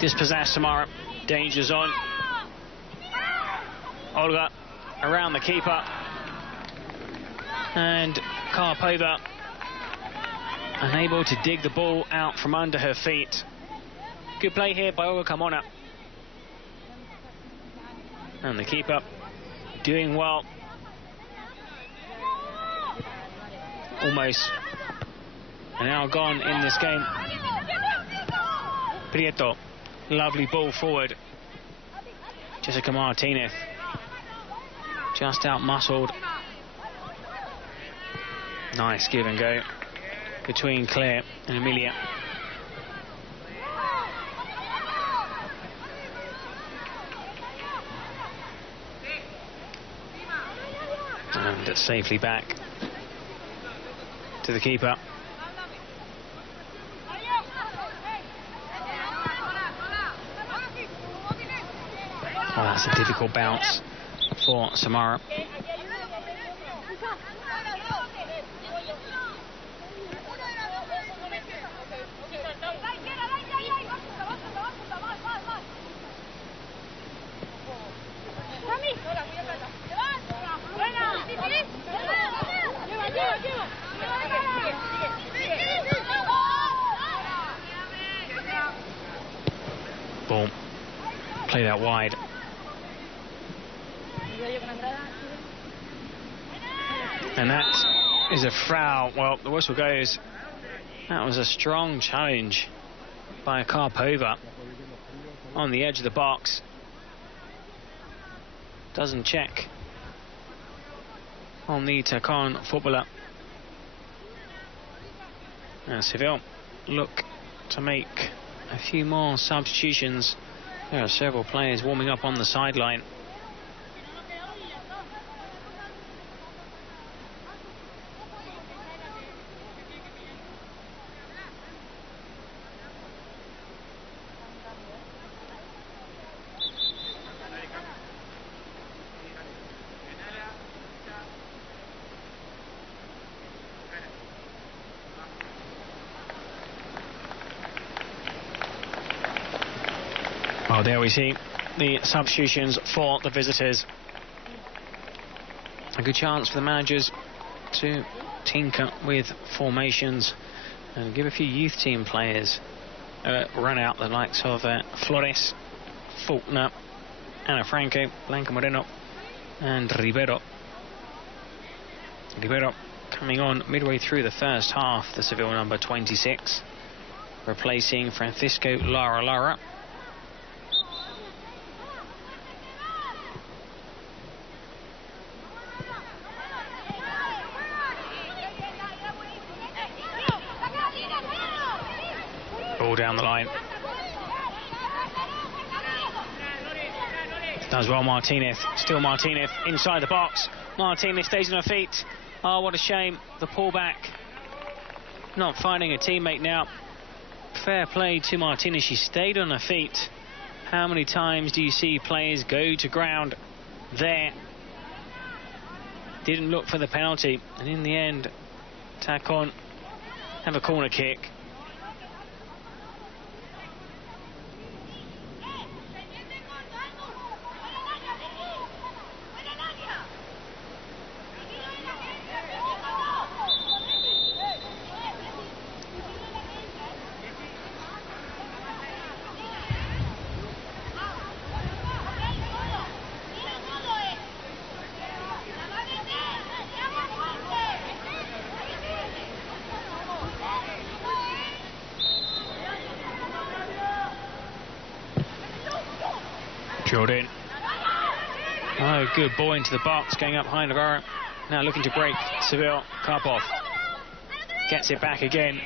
Dispossessed Samara, dangers on. Olga around the keeper, and Karpova unable to dig the ball out from under her feet. Good play here by Olga Carmona, and the keeper doing well. Almost an hour gone in this game. Prieto. Lovely ball forward. Jessica Martinez just out-muscled. Nice give and go between Claire and Emilia. And safely back to the keeper. Oh, that's a difficult bounce for Samara. Boom. Played out wide. And that is a foul. Well, the whistle goes. That was a strong challenge by Karpova on the edge of the box. Doesn't check on the Tacon footballer. Now Seville look to make a few more substitutions. There are several players warming up on the sideline. Well, there we see the substitutions for the visitors. A good chance for the managers to tinker with formations and give a few youth team players a run out, the likes of Flores, Faulkner, Ana Franco, Blanca Moreno and Ribeiro. Ribeiro coming on midway through the first half, the Seville number 26, replacing Francisco Lara. Ball down the line. Does well Martinez. Still Martinez inside the box. Martinez stays on her feet. Oh, what a shame. The pullback. Not finding a teammate now. Fair play to Martinez. She stayed on her feet. How many times do you see players go to ground there? Didn't look for the penalty. And in the end, Tacon have a corner kick. Drilled in. Oh, good ball into the box, going up high Navarro. Now looking to break Seville. Karpov gets it back again,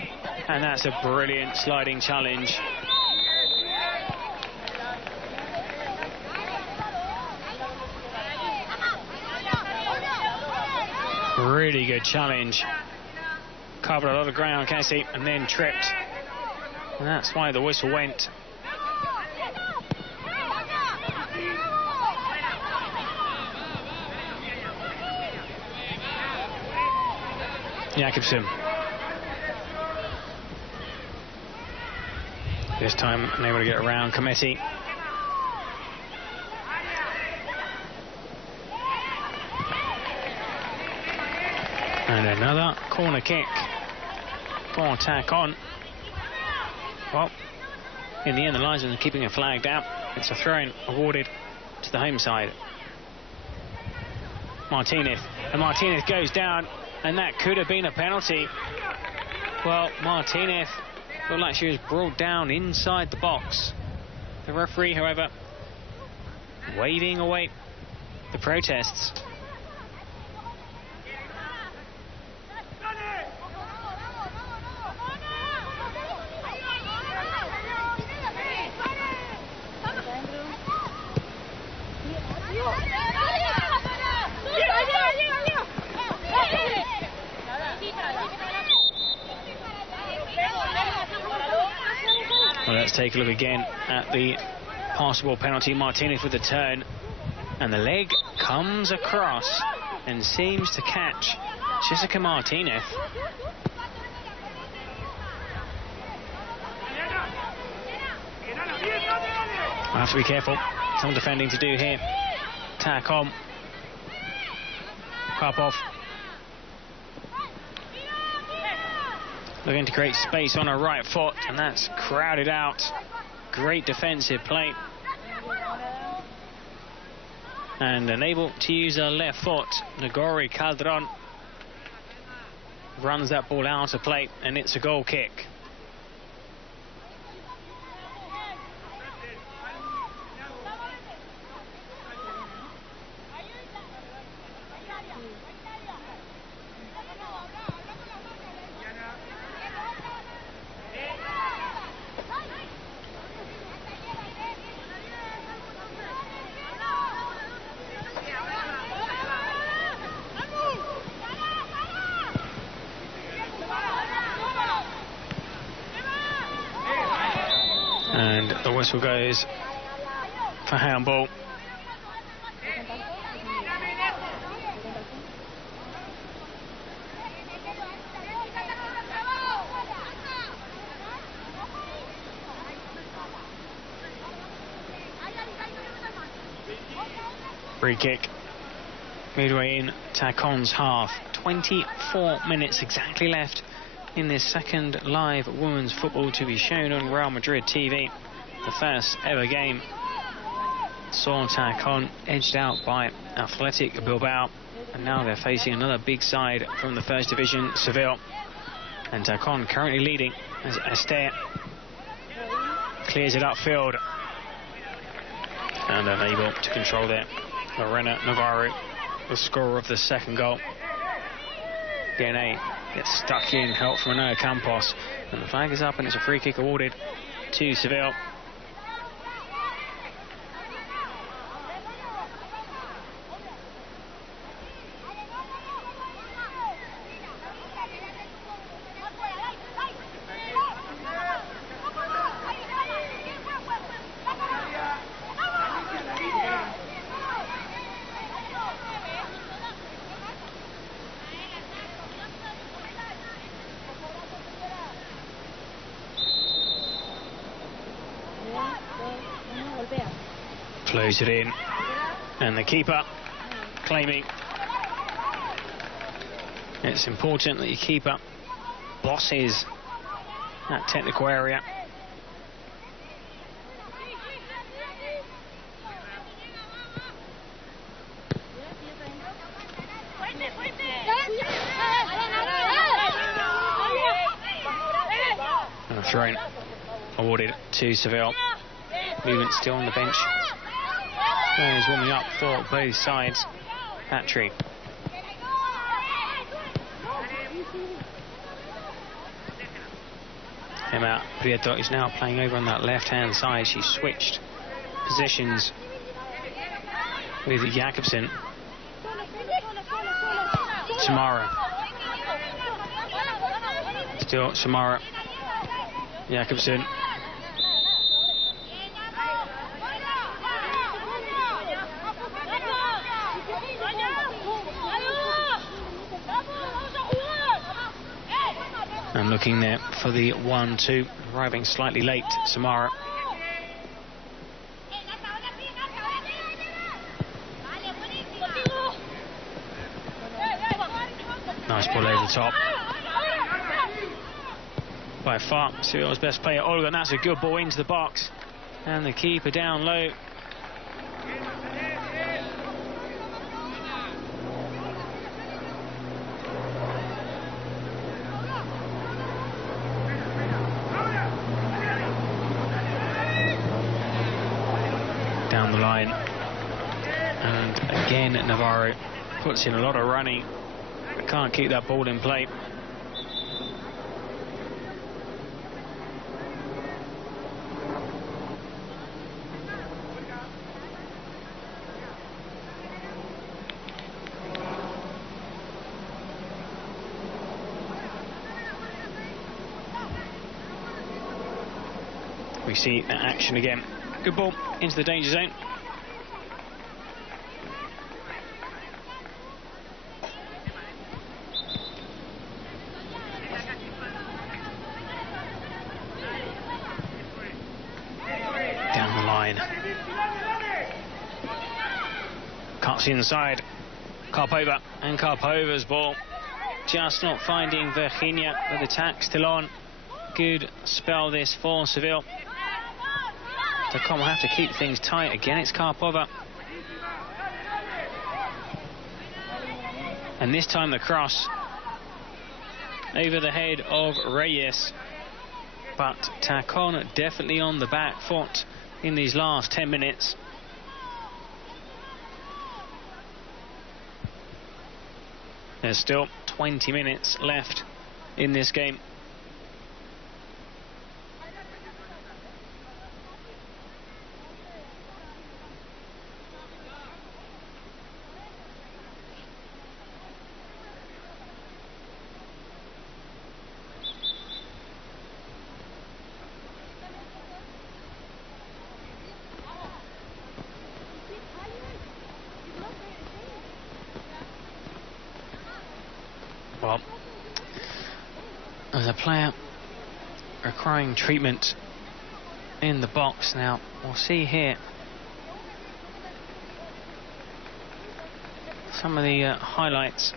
and that's a brilliant sliding challenge. Really good challenge. Covered a lot of ground, Cassie, and then tripped. And that's why the whistle went. Jakobsen. This time unable to get around Cometti. And another corner kick for Tacon. Well, in the end, the linesmen are keeping a flag down. It's a throw-in awarded to the home side. Martinez. And Martinez goes down, and that could have been a penalty. Well, Martinez looked like she was brought down inside the box. The referee, however, waving away the protests. Well, let's take a look again at the possible penalty. Martinez with the turn, and the leg comes across and seems to catch Jessica Martinez. I have to be careful. Some defending to do here. Tacon. Karpov. Looking to create space on her right foot, and that's crowded out. Great defensive play. And unable to use her left foot, Nagori Calderon runs that ball out of play, and it's a goal kick. And the whistle goes for handball. Free kick. Midway in Tacon's half. 24 minutes exactly left in this second live women's football to be shown on Real Madrid TV. The first ever game saw Tacon edged out by Athletic Bilbao, and now they're facing another big side from the first division, Seville. And Tacon currently leading as Esther clears it upfield and unable to control it. Lorena Navarro, the scorer of the second goal. DNA gets stuck in, help from Anoa Campos, and the flag is up, and it's a free kick awarded to Seville. Flows it in, and the keeper claiming it's important that your keeper bosses that technical area. And a throw awarded to Seville. Movement still on the bench Players warming up for both sides. Patry. Emma Prieto is now playing over on that left-hand side. She switched positions with Jakobsen. Samara. Still Samara. Jakobsen. And looking there for the 1-2, arriving slightly late, Samara. Nice ball over the top. By far, Sevilla's best player, Olga, and that's a good ball into the box. And the keeper down low. Down the line. And again, Navarro puts in a lot of running. Can't keep that ball in play. We see that action again. Good ball into the danger zone. Cuts inside. Karpova, and Karpova's ball just not finding Virginia, with the attack still on. Good spell this for Seville. Tacon will have to keep things tight again. It's Karpova. And this time the cross over the head of Reyes. But Tacon definitely on the back foot in these last 10 minutes. There's still 20 minutes left in this game. Well, there's a player requiring treatment in the box now. We'll see here some of the highlights.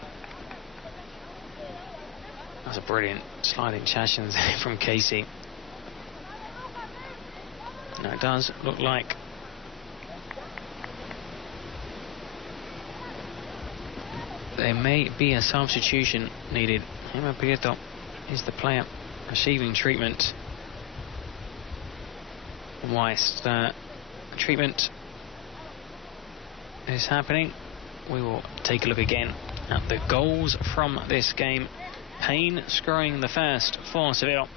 That's a brilliant sliding Chashins from Casey. Now it does look like there may be a substitution needed. Emma Prieto is the player receiving treatment. Whilst treatment is happening, we will take a look again at the goals from this game. Payne scoring the first for Seville.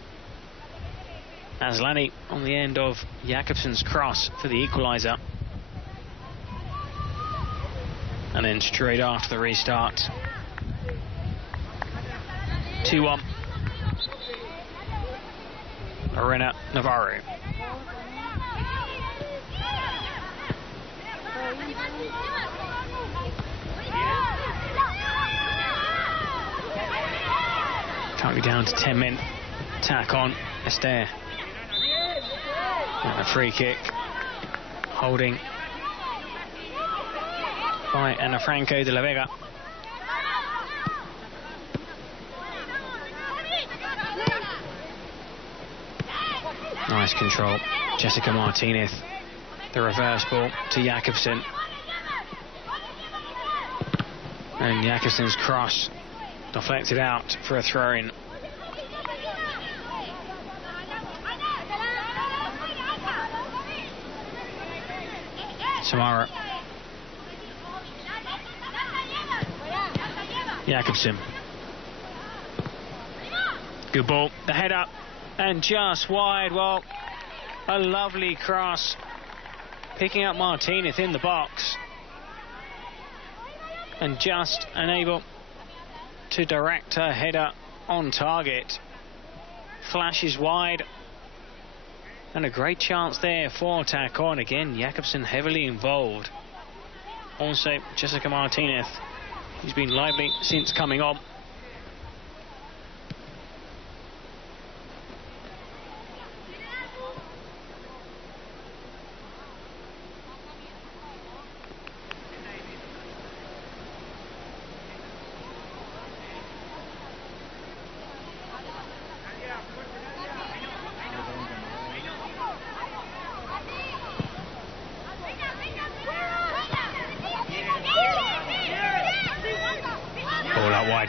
Aslani on the end of Jakobsen's cross for the equaliser. And then straight after the restart, 2-1. Lorena Navarro. Currently down to 10 men. Attack on Esther. And a free kick. Holding by Ana Franco de la Vega. Nice control. Jessica Martinez. The reverse ball to Jakobsen. And Jakobsen's cross deflected out for a throw-in. Samara Jakobsen. Good ball. The head up and just wide. Well, a lovely cross. Picking up Martinez in the box. And just unable to direct her header on target. Flashes wide. And a great chance there for Tacon. Again, Jakobsen heavily involved. Also, Jessica Martinez, who's been lively since coming on.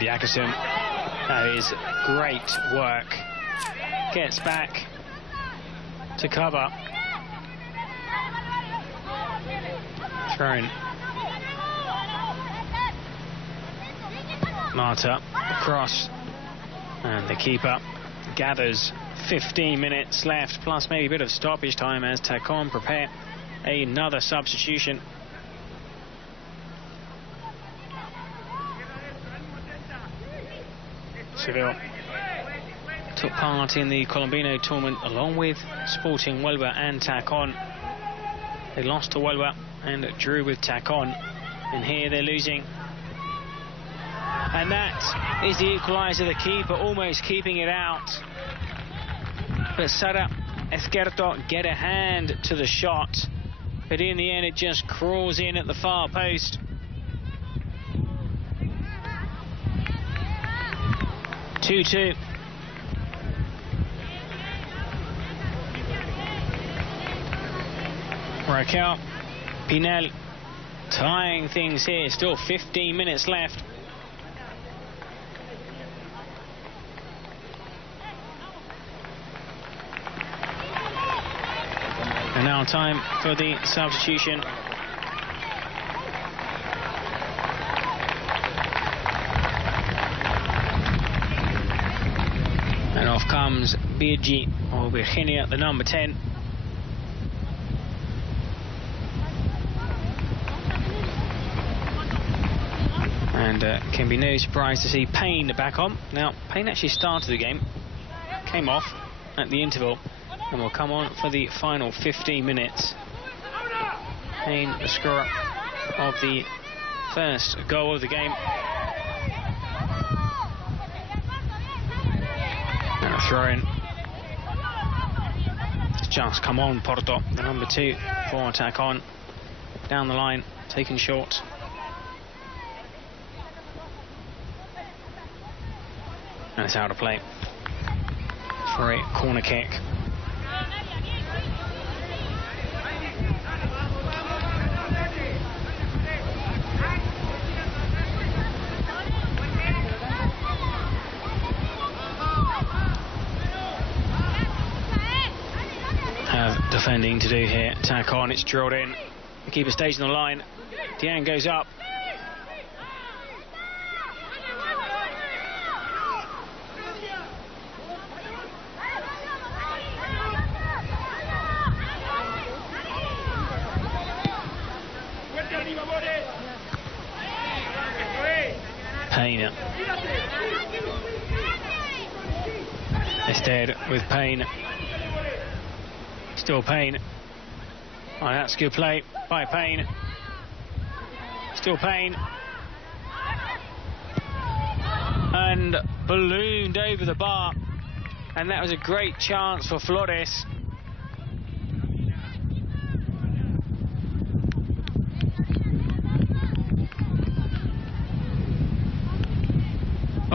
Jakobsen, that is great work. Gets back to cover. Thrown. Marta across, and the keeper gathers. 15 minutes left, plus maybe a bit of stoppage time as Tacon prepare another substitution. Seville took part in the Colombino tournament along with Sporting Huelva and Tacon. They lost to Huelva and drew with Tacon, and here they're losing. And that is the equaliser, the keeper almost keeping it out. But Sara Ezquerto get a hand to the shot, but in the end it just crawls in at the far post. 2-2. Raquel Pinel tying things here. Still 15 minutes left. And now time for the substitution. And off comes Virgi, or Virginia, the number 10. And can be no surprise to see Payne back on. Now, Payne actually started the game, came off at the interval, and will come on for the final 15 minutes. Payne, the scorer of the first goal of the game. And a throw in. It's just come on, Porto, the number 2 for Tacon. Down the line, taken short. And it's out of play for a corner kick. Have defending to do here. Tacon, it's drilled in. The keeper stays on the line. Diane goes up. Payne. Instead with Payne. Still Payne. Oh, that's good play by Payne. Still Payne. And ballooned over the bar. And that was a great chance for Flores.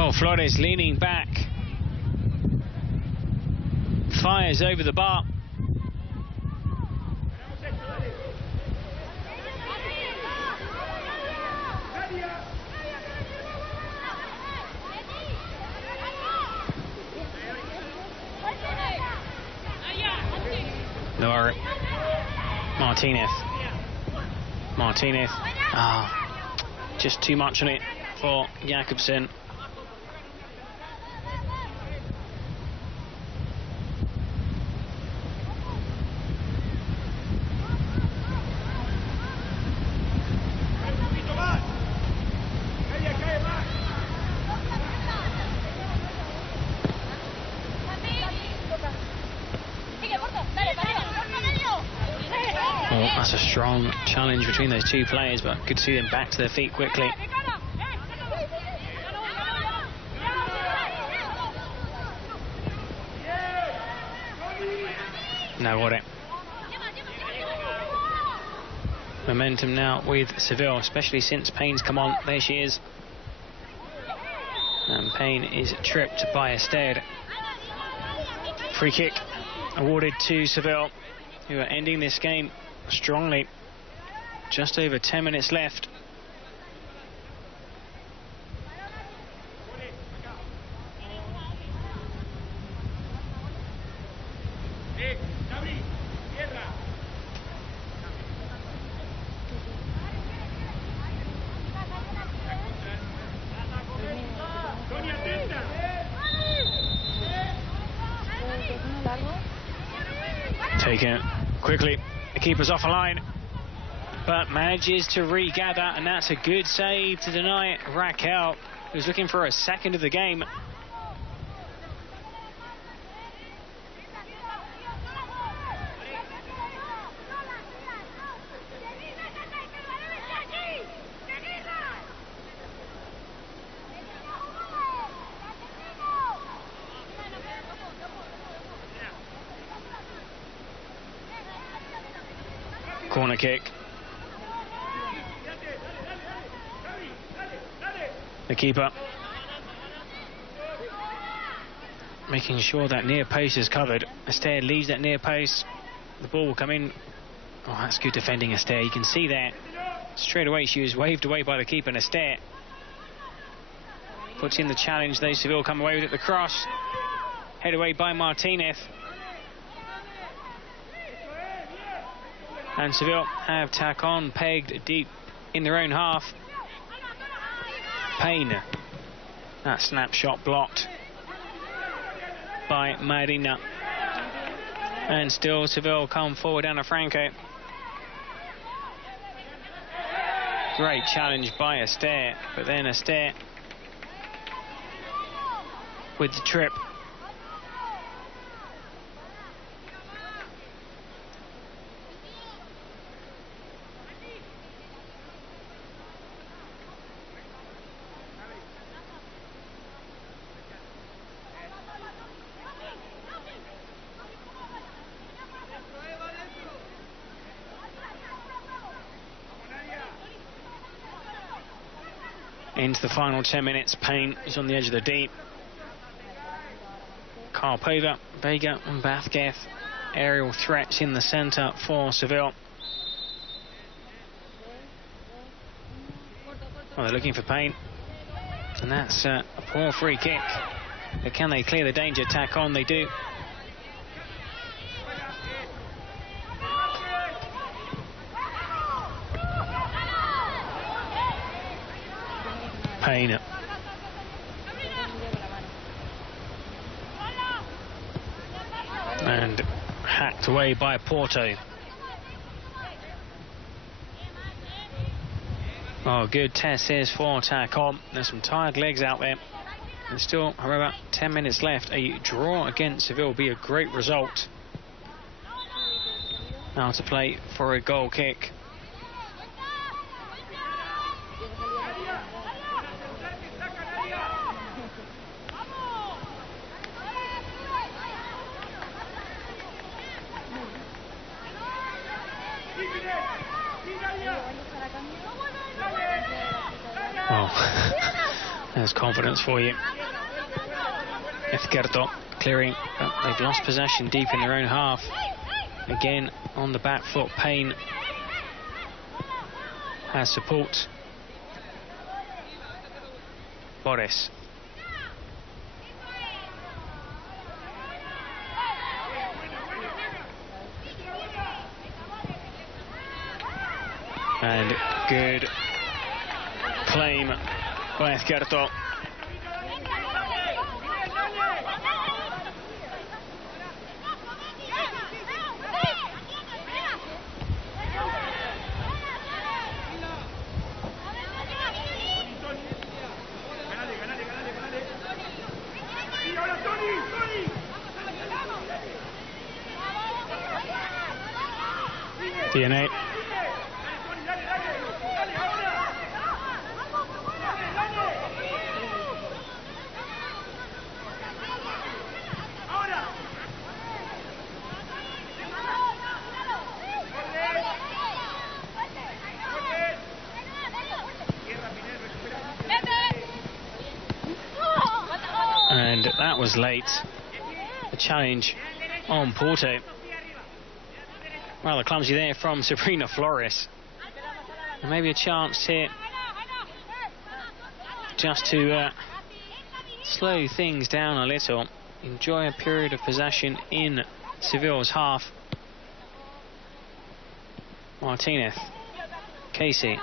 Oh, Flores leaning back. Fires over the bar. Laura Martinez. Just too much on it for Jakobsen. Well, that's a strong challenge between those two players, but good to see them back to their feet quickly. No, what it. Momentum now with Seville, especially since Payne's come on. There she is. And Payne is tripped by Esther. Free kick awarded to Seville, who are ending this game strongly. Just over 10 minutes left. Taken quickly. The keeper's off a line, but manages to regather, and that's a good save to deny Raquel, who's looking for a second of the game. Corner kick. The keeper making sure that near post is covered. Esther leaves that near post. The ball will come in. Oh, that's good defending, Esther. You can see there straight away she was waved away by the keeper, and Esther puts in the challenge. They Seville come away with it. The cross head away by Martinez. And Seville have Tacon pegged deep in their own half. Payne. That snapshot blocked by Marina. And still Seville come forward down to Franco. Great challenge by Esther, but then Esther with the trip. Into the final 10 minutes, Payne is on the edge of the deep. Karpova, Vega and Bathgeth, aerial threats in the centre for Seville. Well, they're looking for Payne, and that's a poor free kick. But can they clear the danger? Tacon, they do. Payne. And hacked away by Porto. Oh, good test is for Tacon. There's some tired legs out there. And still, however, 10 minutes left. A draw against Seville will be a great result. Now to play for a goal kick. Oh, there's confidence for you. Izquierdo clearing, but they've lost possession deep in their own half. Again on the back foot, Payne has support. Boris. And good claim con izquierdo. DNA. And that was late. The challenge on Porto. Rather clumsy there from Sabrina Flores. And maybe a chance here just to slow things down a little. Enjoy a period of possession in Seville's half. Martinez. Casey.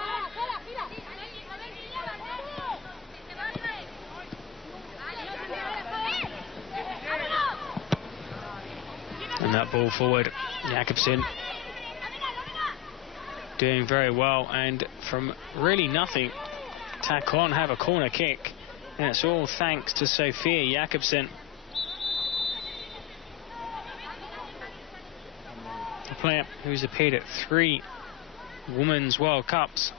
And that ball forward, Jakobsen doing very well, and from really nothing, Tacon have a corner kick, and it's all thanks to Sofia Jakobsen, a player who's appeared at 3 Women's World Cups,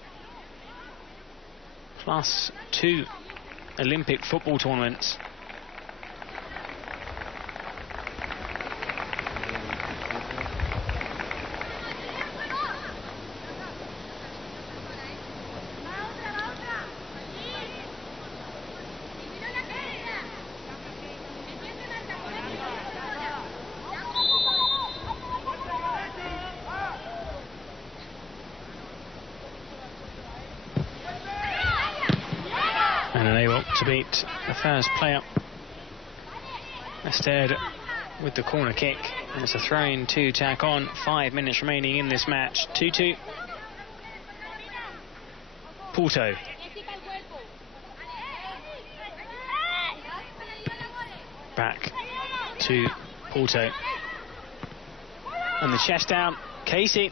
plus 2 Olympic football tournaments. And unable to beat the first player. Instead, with the corner kick, and it's a throw-in to Tacon. 5 minutes remaining in this match. 2-2. Porto. Back to Porto. And the chest down. Casey.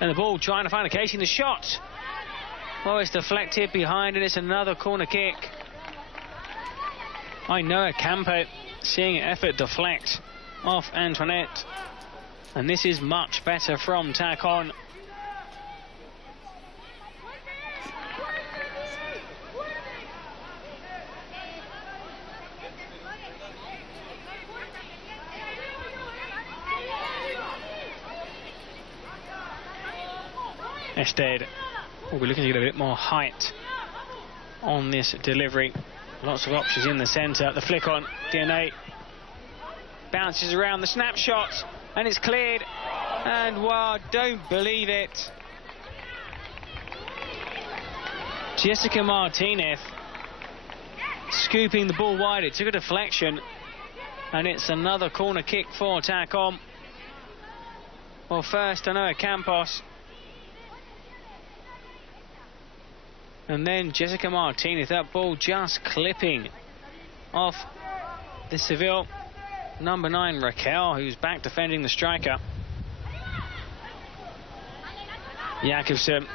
And the ball trying to find a Casey in the shot. Oh, it's deflected behind, and it's another corner kick. Ainoa Campo seeing effort deflect off Antoinette. And this is much better from Tacon. Ested will be looking to get a bit more height on this delivery. Lots of options in the centre. The flick on DNA bounces around the snapshot, and it's cleared. And wow, don't believe it. Jessica Martinez scooping the ball wide. It took a deflection, and it's another corner kick for Tacon. Well, first Ainoa Campos, and then Jessica Martinez. That ball just clipping off the Seville number 9 Raquel, who's back defending the striker. Jakobsen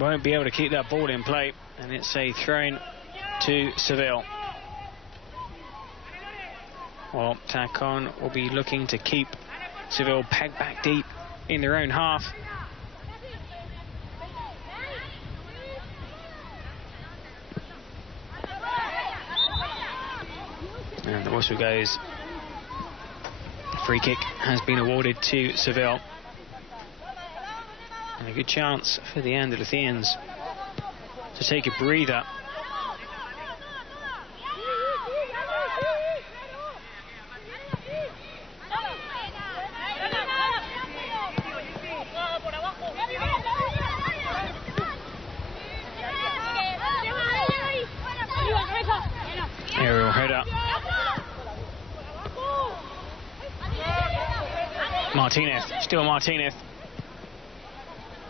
won't be able to keep that ball in play, and it's a throw-in to Seville. Well, Tacon will be looking to keep Seville pegged back deep in their own half. And the whistle goes. The free kick has been awarded to Seville. And a good chance for the Andalusians to take a breather. Aerial header. Martinez, still Martinez.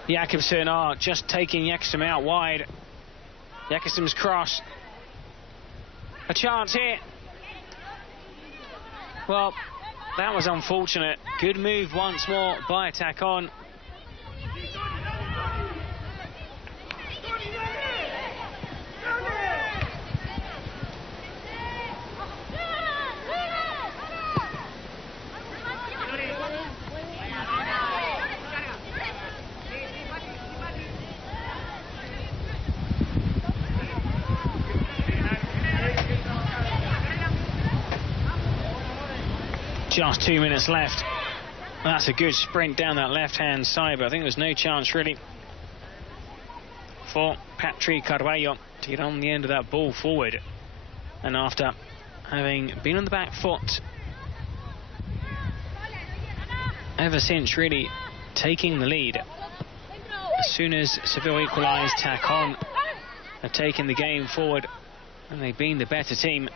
Jakobsen are just taking Jakobsen out wide. Jakobsen's cross. A chance here. Well, that was unfortunate. Good move once more by Tacon. Just 2 minutes left. That's a good sprint down that left-hand side, but I think there's no chance really for Patrick Carvalho to get on the end of that ball forward. And after having been on the back foot ever since really taking the lead, as soon as Seville equalised, Tacon have taken the game forward and they've been the better team.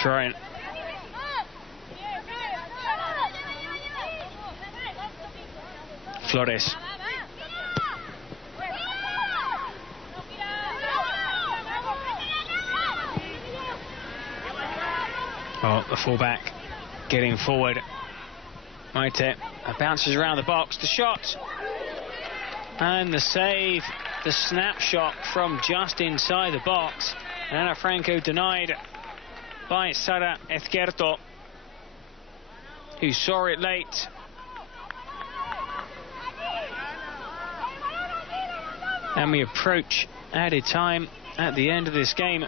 Throw in. Flores. Oh, the fullback getting forward. Maite bounces around the box. The shot. And the save. The snapshot from just inside the box. Ana Franco denied by Sara Ezquerto, who saw it late. And we approach added time at the end of this game,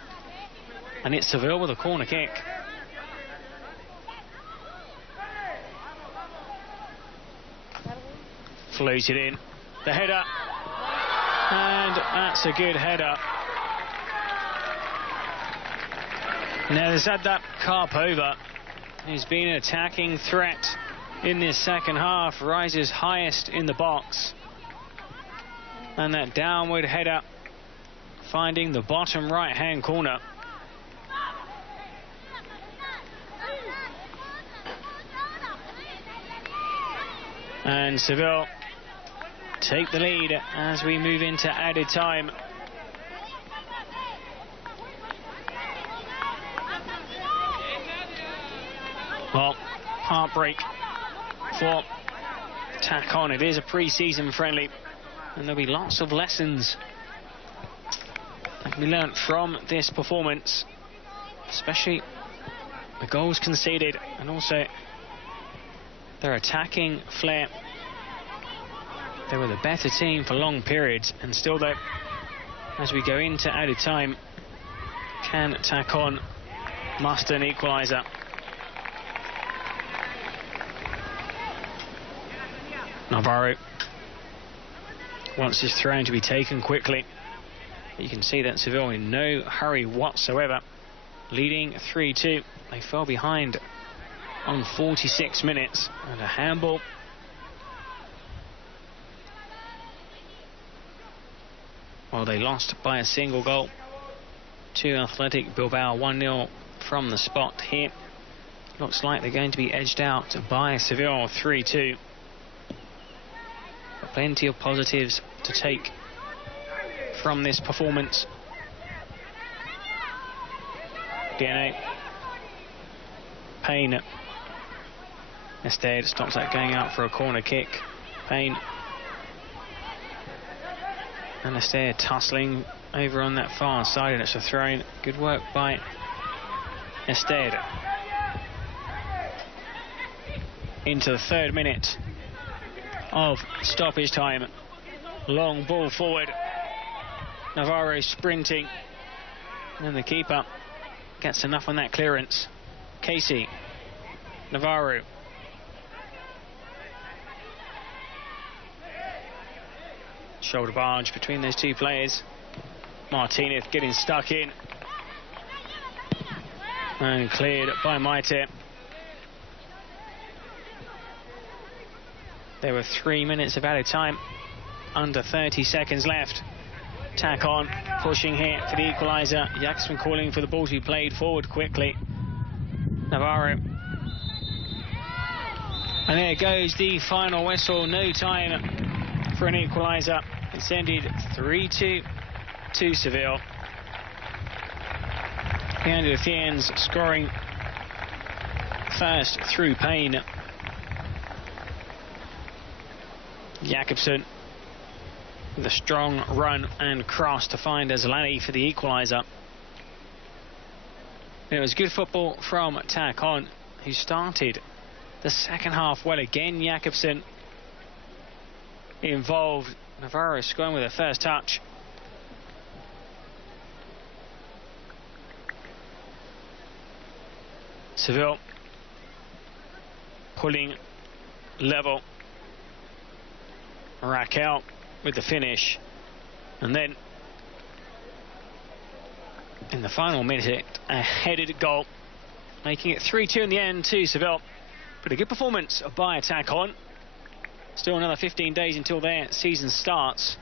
and it's Seville with a corner kick. Floated in, the header, and that's a good header. Nevzat Karpova, who's been an attacking threat in this second half, rises highest in the box. And that downward header finding the bottom right-hand corner. And Seville take the lead as we move into added time. Well, heartbreak for Tacon. It is a pre-season friendly, and there'll be lots of lessons that can be learnt from this performance, especially the goals conceded and also their attacking flair. They were the better team for long periods, and still though, as we go into added time, can Tacon muster an equaliser? Navarro wants his throw to be taken quickly. You can see that Seville in no hurry whatsoever, leading 3-2. They fell behind on 46 minutes, and a handball. Well, they lost by a single goal to Athletic Bilbao, 1-0 from the spot here. Looks like they're going to be edged out by Seville, 3-2. Plenty of positives to take from this performance. DNA. Payne. Instead stops that going out for a corner kick. Payne. And instead tussling over on that far side, and it's a throw-in. Good work by Instead. Into the 3rd minute of stoppage time. Long ball forward. Navarro sprinting, and the keeper gets enough on that clearance. Casey. Navarro. Shoulder barge between those two players. Martinez getting stuck in. And cleared by Maite. There were 3 minutes of added time. Under 30 seconds left. Tacon pushing here for the equaliser. Jakobsen calling for the ball to be played forward quickly. Navarro. And there goes the final whistle. No time for an equaliser. It's ended 3-2 to Seville. And the Fiends scoring first through Payne. Jakobsen with a strong run and cross to find Azlani for the equaliser. It was good football from Tacon, who started the second half well again. Jakobsen involved. Navarro scoring with a first touch. Seville pulling level. Raquel with the finish, and then in the final minute a headed goal, making it 3-2 in the end to Seville. But a good performance by Tacon. Still another 15 days until their season starts.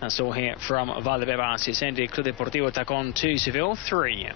That's all here from Valdebebas. It's ended Club Deportivo Tacon 2, Seville 3.